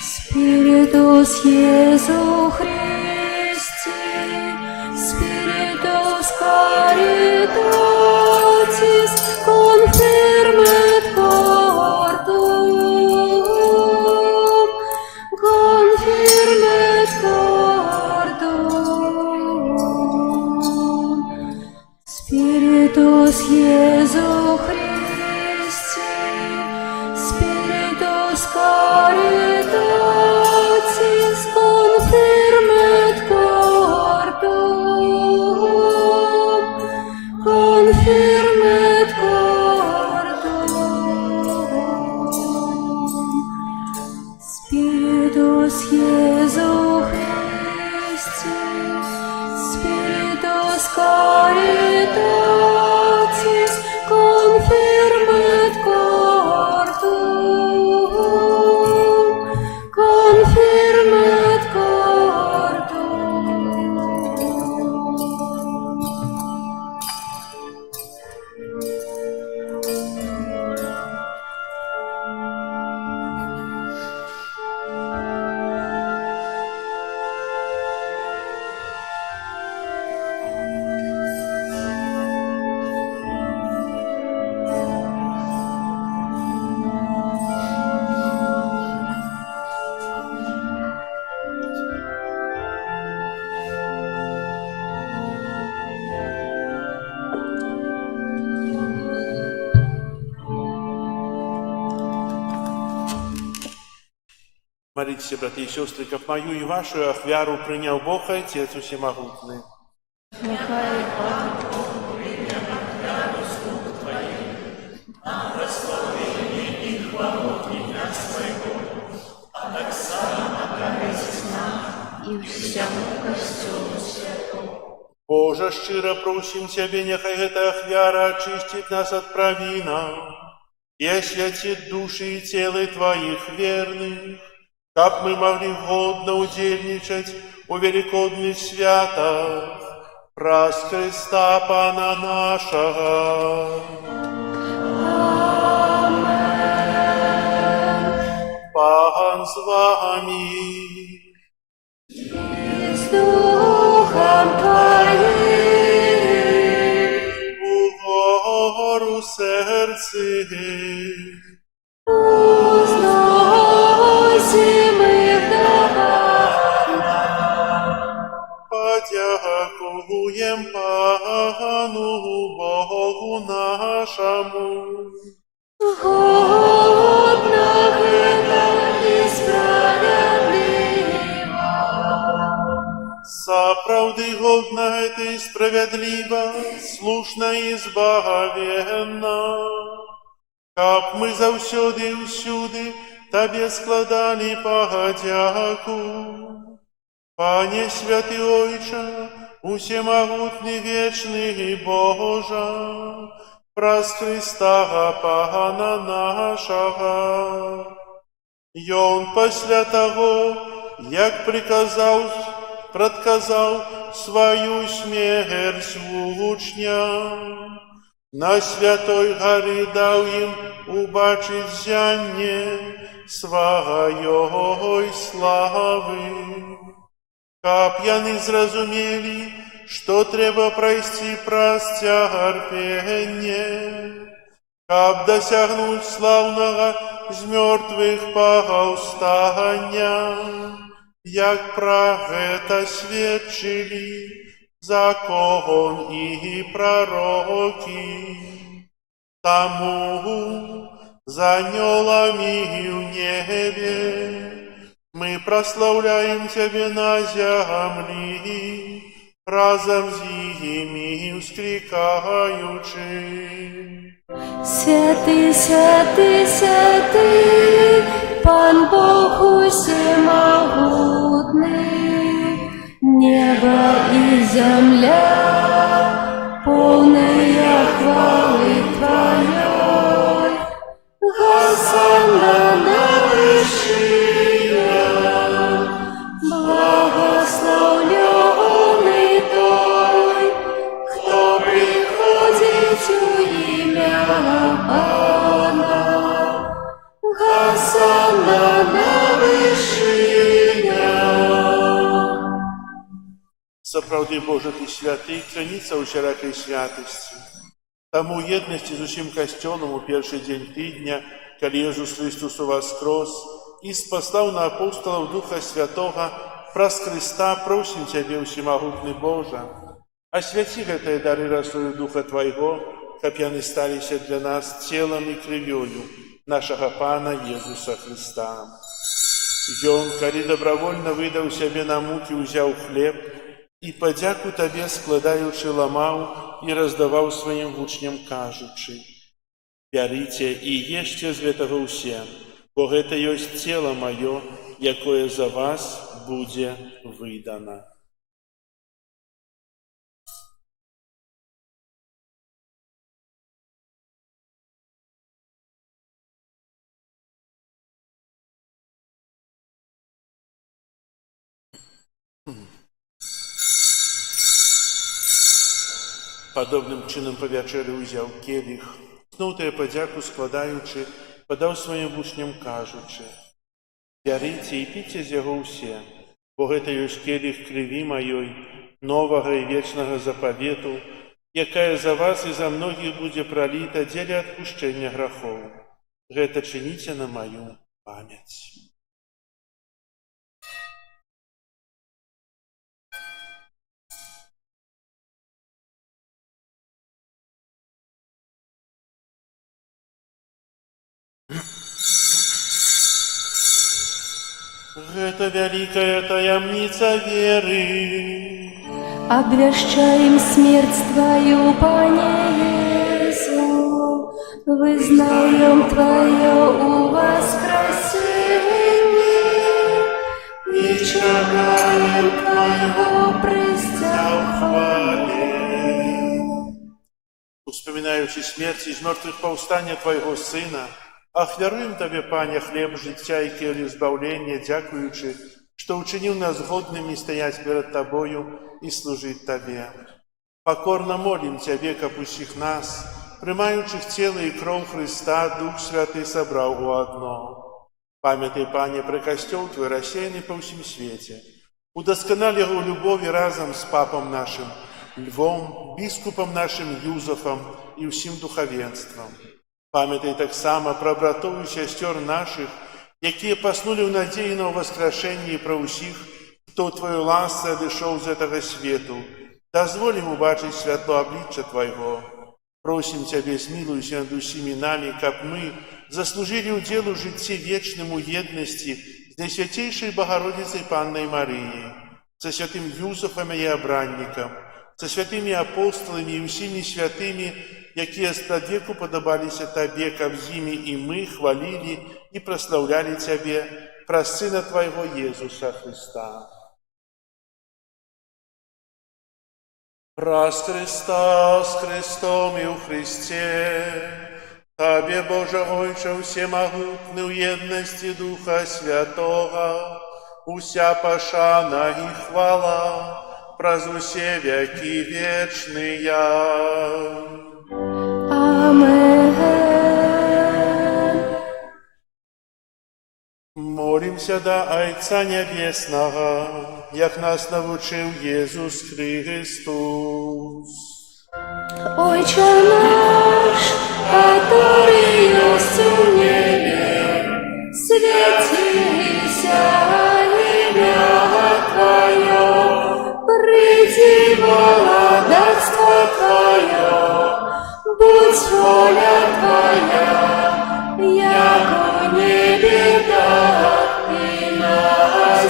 Spiritus Iesu Christi, Spiritus Caritatis, confirmet cordum, confirmet cordum. Spiritus Iesu Christi, Spiritus Caritatis, confirmet cordum, confirmet cordum. Spiritus Iesu Christi, Spiritus Caritatis, confirmet cordum, confirmet cordum. Молитесь, братья и сестры, как мою и вашу ахвяру принял Бог и Отец Всемогутный. Боже, щиро просим Тебе, нехай эта ахвяра очистит нас от провинов и освятит души и тело Твоих верных, как мы могли годно удельничать у великодных святах, праз Христа Пана нашего. Пан с вами. И с Духом Твоим, Угору сердце, возносимых подякуем Пану Богу нашему. годно это и справедливо. Заправды годно это и справедливо, слушно и избавенно. Как мы завсёды и всюди Тебе складали подяку. Пане святый Ойче, усемогутний вечный Боже, праз Христа Пана нашего. И Он після того, як предказав свою смерть учням, на святой горі дав їм убачить зяння своєї слави. Каб яны зразумели, что треба пройти праз терпение, каб досягнуть славного з мертвых повстання, як про это свідчили закон и пророки. Тому за анgelами в небе мы прославляем Тебе на земле, разом с ними вскрикаючи. Святый, святый, святый, Пан Бог всемогутный, небо и земля, полные хвалы Твоей, сапраўды Божа ты святы, крыніца усялякай святасці. Таму ў еднасці з усім касцёлам у першы дзень тыдня, калі Езус Христос уваскрос і спаслаў на апостолаў Духа Святога, праз Христа просім Цябе, усемагутны Божа, асвяці гэтыя дары расою Духа Твайго, каб яны сталіся для нас целам і крывёю нашага Пана Езуса Христа. Ён, калі добравольна выдаў сябе на мукі, узяў хлеб і падзяку Табе складаючы ламаў і раздаваў сваім вучням, кажучы: «Бярыце і ешце з гэтага ўсе, бо гэта ёсць цела маё, якое за вас будзе выдана». Падобным чынам па вячэры ўзяў келіх, зноў тая падзяку складаючы, падаў сваім вучням, кажучы: «Бярыце і піце з яго ўсе, бо гэта ёсць келіх крыві маёй, новага і вечнага запавету, якая за вас і за многіх будзе праліта дзеля адпушчэння грахоў. Гэта чыніце на маю памяць». Гэта вялікая таямніца веры. Обвящаем смерть Твою, Пане Иису, вызнаем Твое воскресение и чекаем Твоего престяхвали. Успоминаючи смерть из мертвых повстания Твоего Сына, ахвяруем Табе, Пане, хлеб життя и келью збавлення, дякуючи, что учинил нас годными стоять перед Тобою и служить Табе. Покорно молим Тебе, каб усіх нас, приймаючих тело и кров Христа, Дух Святый собрал у одно. Памятай, Пане, про костел Твой, рассеянный по всем свете. Удосконали его любови разом с папом нашим Львом, біскупом нашим Юзофом и всім духовенством. Памятай так само про братов и сестер наших, якія паснули в надеї на воскрешение, и про усіх, хто в Твою ласку одышоў з этого свету. Дозволь им убачить святло обличчя Твоего. Просим Тебе, смилуйся над усіми нами, каб мы заслужили удел у житті вечному едности с Наисвятейшей Богородицей Панной Марией, со святым Юзофом и обранником, со святыми апостолами и усіми святыми, якія спрадвеку падабаліся Табе, каб з імі і мы хвалили и прославляли Тебе праз Сына Твоего Иисуса Христа. Праз Христа, с Христом и у Христе, Табе, Боже Ойче, всемогутный, в едности Духа Святого, уся пошана и хвала, праз усе веки вечные. Амен. Молимся до Отца Небесного, як нас навучил Иисус Христос. Отче наш, который есть в небе, светися имя Твое, приди владарство Твое, будь воля Твоя, яко в небе, так и на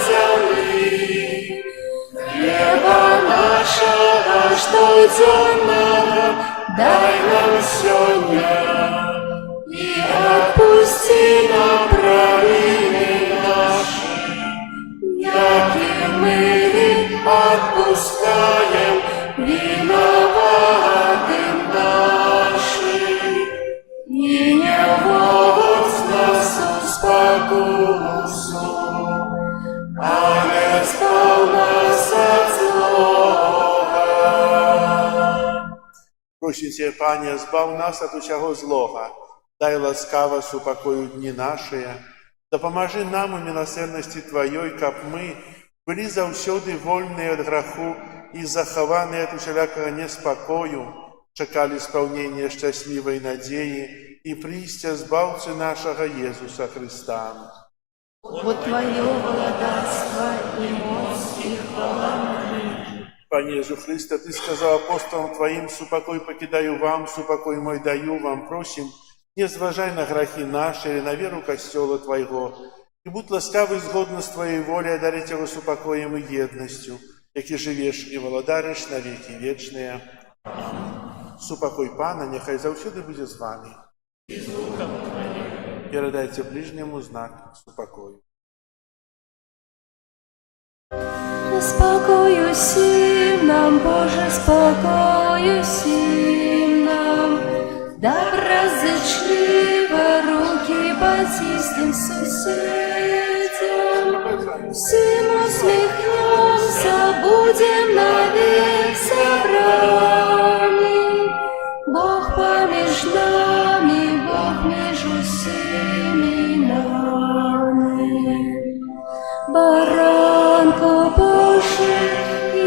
земле. Хлеба нашего, что земного, дай нам сегодня, и отпусти нам провины наши, як и мы отпускаем виноватым нашим. И не вводь нас в спокусу, але избав нас от злого. Просим Тебя, Пане, збав нас от усяго злого, дай ласкаво супокою дни наши, допоможи нам у милосердности Твоей, каб мы были завсёды вольные от граху і захаваны ад усялякага неспакою, чакалі спаўнення шчаслівай надзеі і прыйсця збаўцы нашага Езуса Христа. Бо Твое владарство и мощь и хвала навеки. Пане Езу Христе, Ты сказал апостолам Твоим: «Супокой покидаю вам, супокой мой даю вам». Просим, не зважай на грехи наши или на веру Костела Твоего, и будь ласкавый згодно с Твоей волей одарить его супокоем и едностью, яки живешь и владаришь на веки вечные. Супокой Пана, нехай завсюди буде з вами. Передайте ближнему знак супокою. Спокою всім нам, Боже, спокою всім нам. Доброзичливо руки батистым сусідям. Всім усміхнемся, будем навек собрані. Бог поміж нами, Бог між усіми нами. Баранко Божий,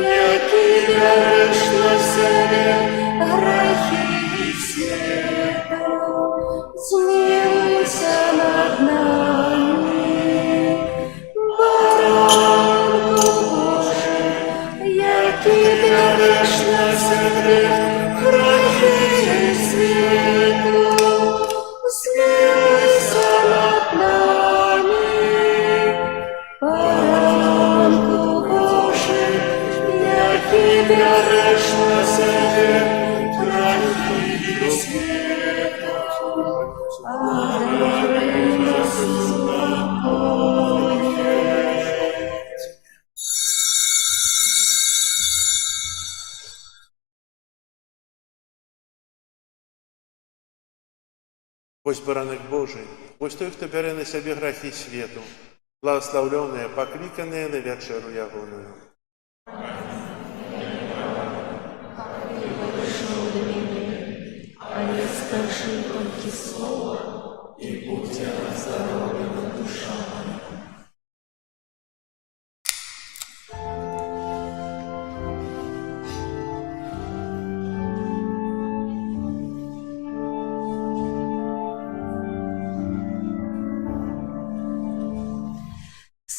який береш на себе грехи світу, змилуйся над нами. Баранко Божий, який береш на себе грехи світу, змилуйся над нами. Баранку Божий, який береш на себе грехи світу, одари нас спокоєм. Ось баранок Божий, ось той, хто бере на себе грехи світу, благословленные, покликанные на вечеру ягоную. А не скажи только слово, и будь оздоровлена душа моя.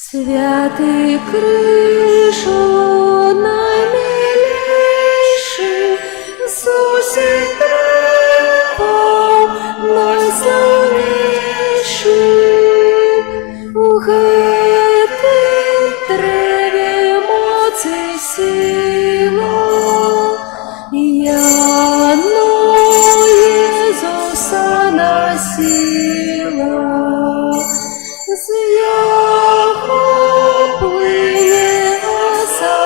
Святый крышу наймилейший, Иисусе крепом найславнейший. У гэтай древе моцы сила, яно Иисуса носила. З яго плине оса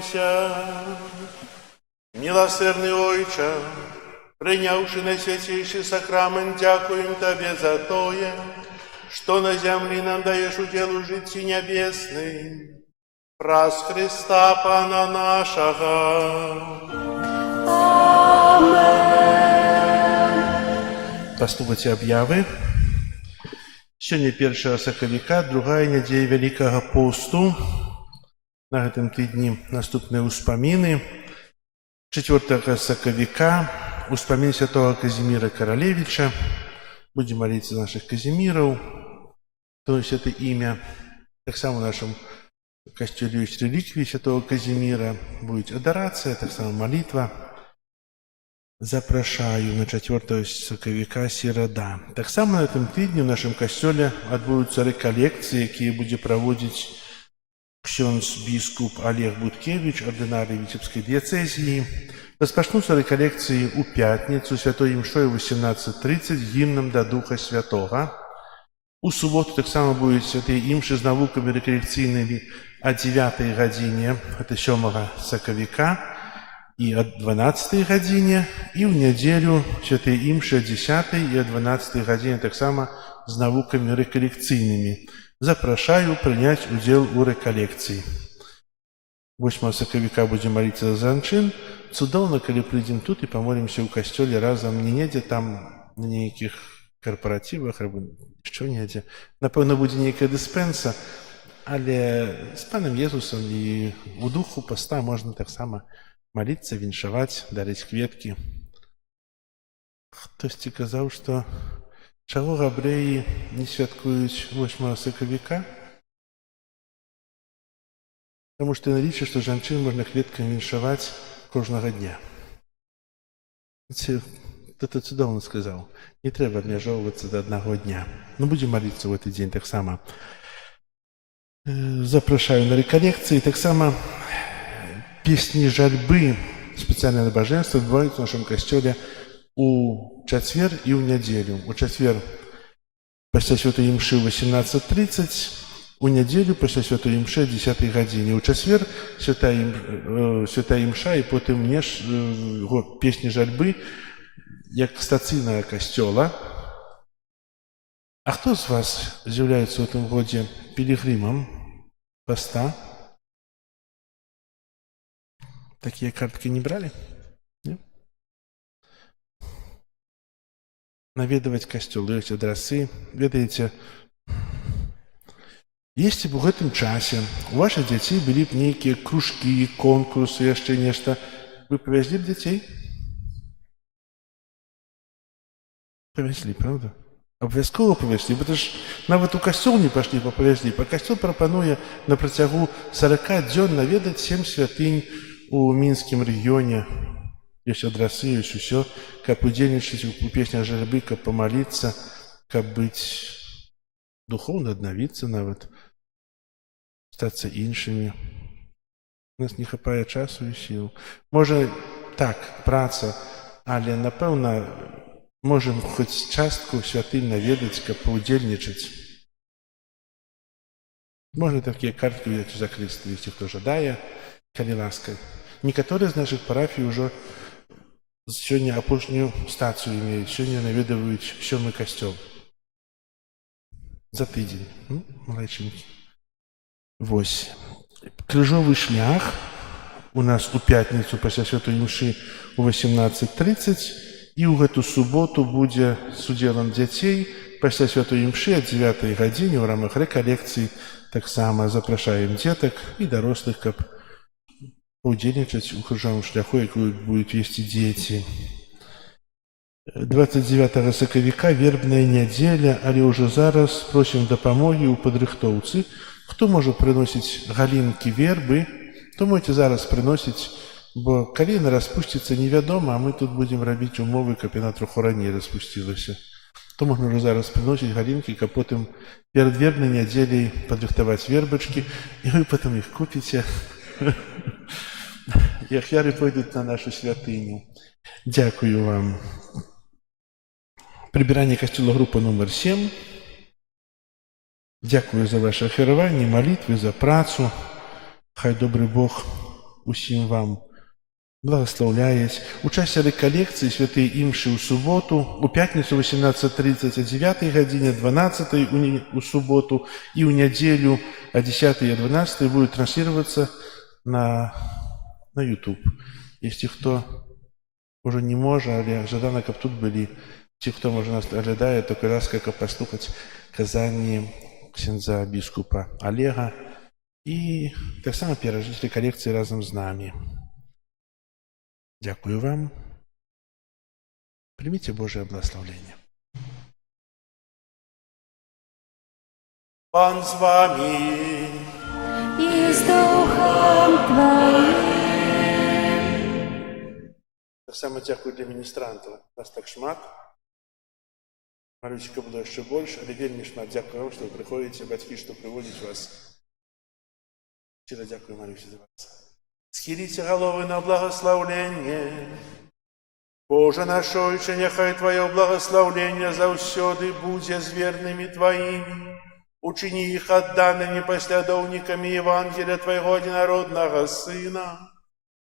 Помолимся. Милосердный Ойче, принявший наисвятейший сакрамент, дякуем Тебе за тое, что на земле нам даешь уделу житті небесный. Праз Христа Пана нашего. Паступаць аб'явы. Сёння 1 сакавіка, другая нядзеля Вялікага посту. На гэтым тыдні наступныя ўспаміны. 4 сакавіка ўспамін святого Казіміра Каралевіча. Будзем маліцца за нашых казіміраў, то есть это імя. Таксама ў нашым касцёле ёсць реліквіі святого Казіміра, будет адарацыя, таксама малітва. Запрашаю на 4 сакавіка серада. Таксама на гэтым тыдні ў нашым касцёле адбудуцца рэкалекцыі, якія будзе праводзіць ксёндз біскуп Олег Буткевіч, ардынарый Віцебскай дыяцэзіі. Распачнуцца рэкалекцыі ў пятніцу святой імшой 18:30 гімнам да Духа Святога. У суботу таксама будуць святыя імшы з навукамі рэкалекцыйнымі о 9 гадзіне, это 7 сакавіка, и о 12 гадзіне, и в нядзелю святыя імшы о 10 и о 12 гадзіне таксама з навукамі рэкалекцыйнымі. Запрашаю прыняць удзел у рэкалекцыі. 8 сакавіка будзем маліцца за жанчын. Цудоўна, калі прыйдзем тут і памолімся ў касцёле разам, не недзе там на нейкіх карпаратывах, або што недзе. Напэўна, будзе нейкая дыспенса, але з панам Езусам і ў духу паста можна таксама маліцца, віншаваць, дарыць кветкі. Хтосьці казаў, што чаго габрэі не святкуюць 8 сакавіка? Таму што яны лічаць, што жанчын можна кветкамі віншаваць кожнага дня. Кто-то цудоўна сказаў. Не трэба абмяжоўвацца да аднаго дня. Ну, будзем маліцца ў гэты дзень таксама. Запрашаю на рэкалекцыі. Таксама песні жальбы, спецыяльнае набажэнства адбываюцца ў нашым касцёле у чацвер і ў нядзелю. У чацвер пасля святой імшы 18:30, у нядзелю пасля святой імшы 10 гадзіне. У чацвер святая імша і потым песні жальбы як стацыйнага касцёла. А хто з вас з'яўляецца ў гэтым годзе пілігрымам паста? Такія карткі не бралі? Не? Наведаваць касцёл, ёсць адрасы. Ведаеце, если б у гэтым часе у вашых дзяцей былі б нейкія кружкі, конкурсы, яшчэ нешта, вы павязлі б дзяцей? Павязлі, правда? Абавязкова павязлі, бо ж нават у касцёл не пашлі, павязлі. А касцёл прапануе на працягу 40 дзён наведаць 7 святынь у мінскім рэгіёне. Ёсць адрасы, ёсць усё, каб удзельнічаць у песнях жальбы, каб памаліцца, каб быць духоўна, аднавіцца нават, стацца іншымі. У нас не хапае часу і сіл. Можа, так, праца, але, напэўна, можам хоць частку святынь наведаць, каб паўдзельнічаць. Можна такія карткі ўзяць у закрыстве, если хто жадае, калі ласка. Некаторыя з нашых парафій ўжо сёння апошнюю стацыю имеюць, сёння наведваюць 7-й касцёл. За тыдзень. Малайчынкі. Вось. Крыжовы шлях у нас у пятніцу пасля святой імшы у 18:30 і ў гэту суботу будзе з удзелам дзяцей пасля святой імшы о 9 гадзіне ў рамах рэкалекцыі. Таксама запрашаем дзетак і дарослых, каб паўдзельнічаць у крыжовым шляху, якую будуць весці дзеці. 29 сакавіка вербная нядзеля, але ўжо зараз просім дапамогі ў падрыхтоўцы. Хто можа прыносіць галінкі вербы, то можете зараз прыносіць, бо калі яна распусціцца, невядома, а мы тут будзем рабіць умовы, каб яна троху раней распусцілася. То можна ўжо зараз прыносіць галінкі, каб потым перад вербнай нядзеляй падрыхтаваць вербачкі, і вы потым іх купіце. І ахвяры пойдуць на нашу святыню. Дзякую вам. Прибирание костюла группа номер 7. Дякую за ваше ахвяраванне, молитвы, за працу. Хай добрый Бог усім вам благословляюсь. У часе реколекции святые имши у субботу, у пятницу 18:30 о 9 године, 12 у субботу и у неделю о 10 и о 12 будет транслироваться на YouTube. Если кто уже не может, але жадано, каб тут были, те, кто может нас оглядает, только раз как послухать казание ксяндза бискупа Олега и так само пережить реколекции разом с нами. Дякую вам. Примите Божие благословение. Пан з вами. І з духом Твоїм. Так само дякую для міністрантів. Нас так шмат. Марусечка було ще більше, але вельми шмат. Дякую вам, що ви приходите, батьки, що приводять вас. Щиро дякую, Марусі, за вас. Схилите голови на благословлення. Боже наш Отче, нехай Твоє благословлення завсёды буде з вірними Твоїми. Учини їх отданими послідовниками Євангелія Твоєго одинародного Сина,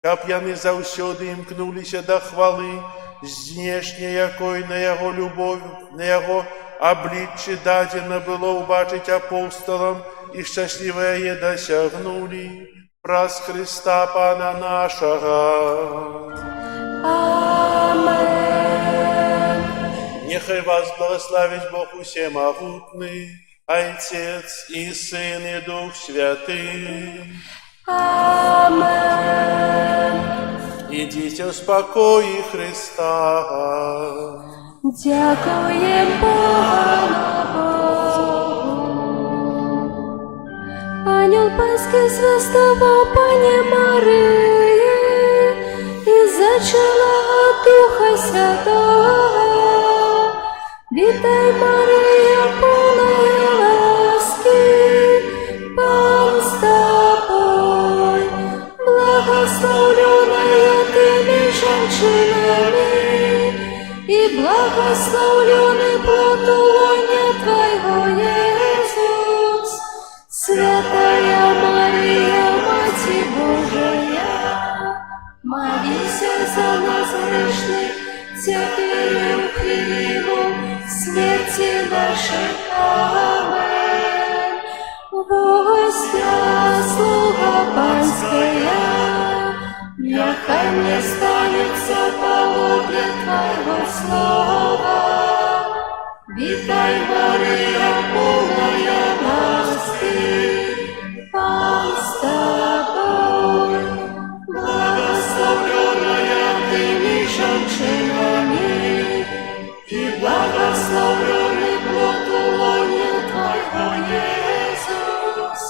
каб яны завсёды імкнулися до хвали, знешне якої на Його любов, на Його обличчі дадено було убачить апостолам, і щасливе досягнули. Праз Христа Пана нашого. Амен. Нехай вас благословить Бог усемогутний, Отец и Сын и Дух Святый. Амен. Идите в спокої Христа. Дякуєм Богу. Ангел Пасхи звездував Пані Марії і зачала от Духа Святого. Вітай, Марія, повна ласки, Пан з тобою, благословленная ти між жінками, і благословлений плод лона Твоего, Иисус. Святая Мария, Мати Божия, молися за нас грешных, теперь и в хвилину смерти нашей. Амен. Воздя, слуга Панская, нехай мне станется поводле Твоего слова. Вітай, Марія, повная ласки, Пан з тобою, благословленная ти між жінками, і благословлений плод лона Твоего, Иисус.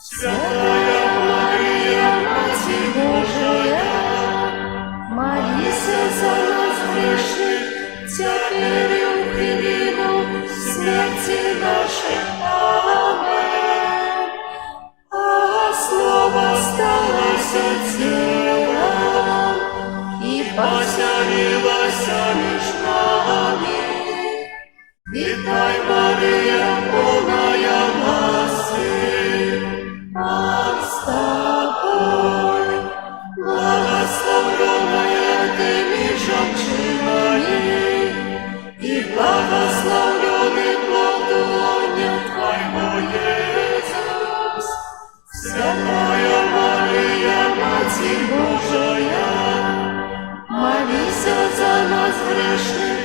Святая Марія, Мати Божия, молися за нас грешных, теперь и в хвилину смерти нашей. Амен. А Слово сталося телом и поселилось меж нами. Вітай, Марія, повная ласки, Пан з тобою, благословленная ти між жінками, и благословленный плод лона Твоего, Иисус. Святая Мария, Мати Божия, молися за нас грешных,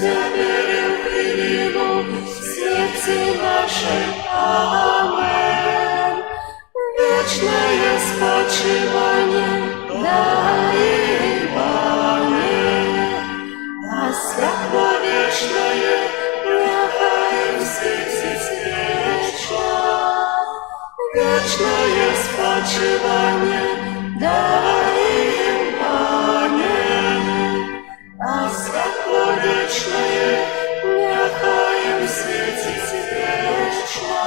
теперь и в хвилину смерти нашей. Амен. Вечное спочивание дай им, а святло вечное нехай им светить вечно. Вечное спочивание дай им, а святло вечное нехай им светить вечно.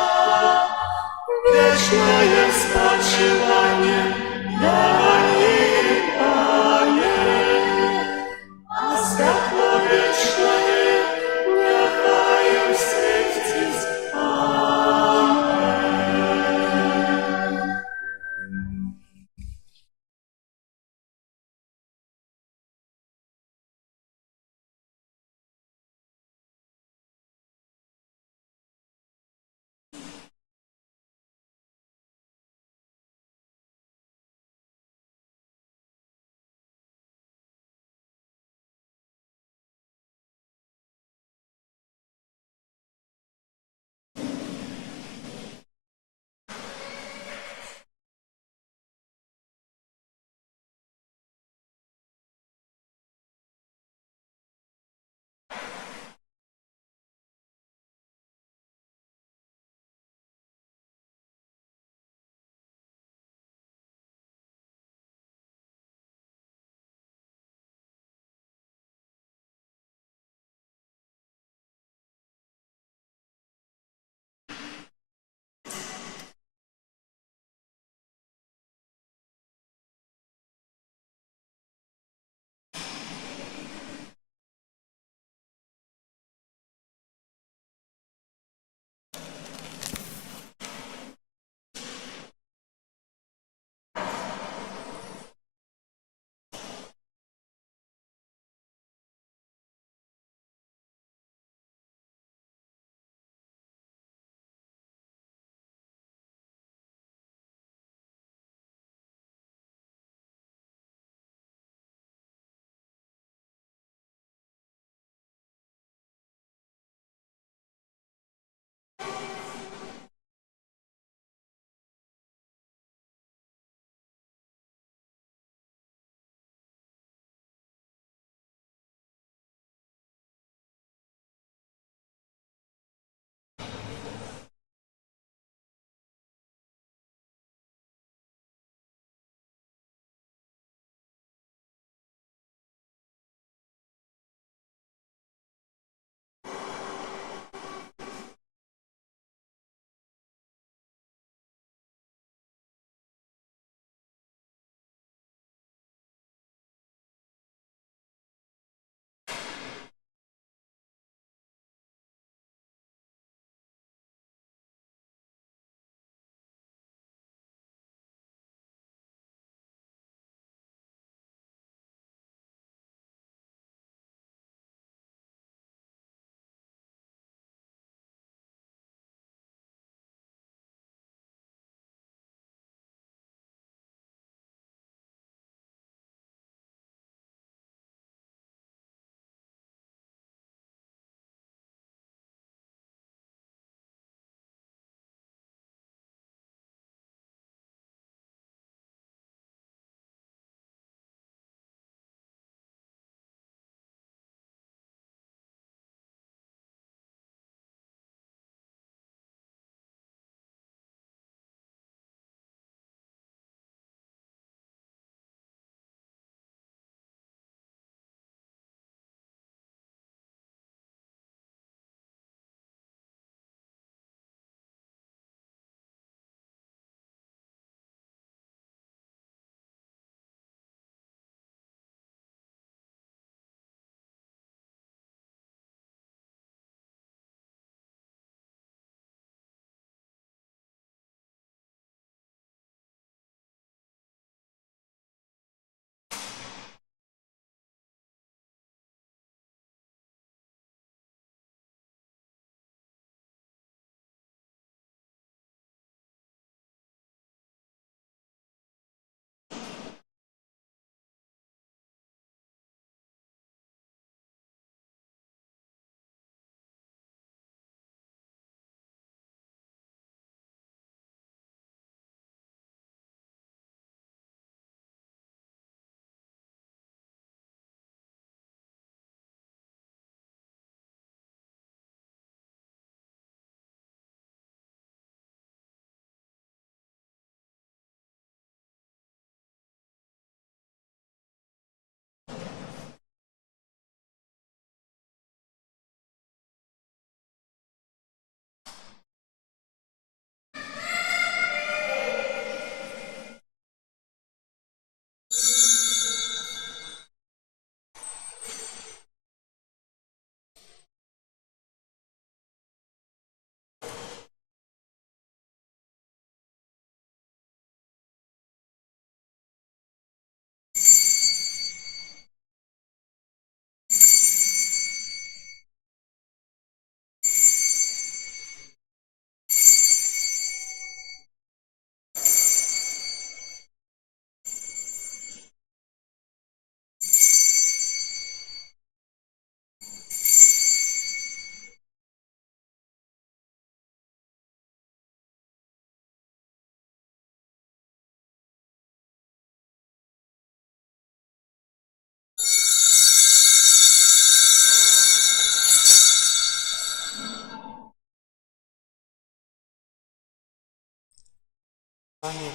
Амінь.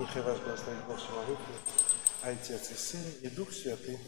Нехай вас благословить Бог Всемогутній, Отець і Син, і Дух Святий.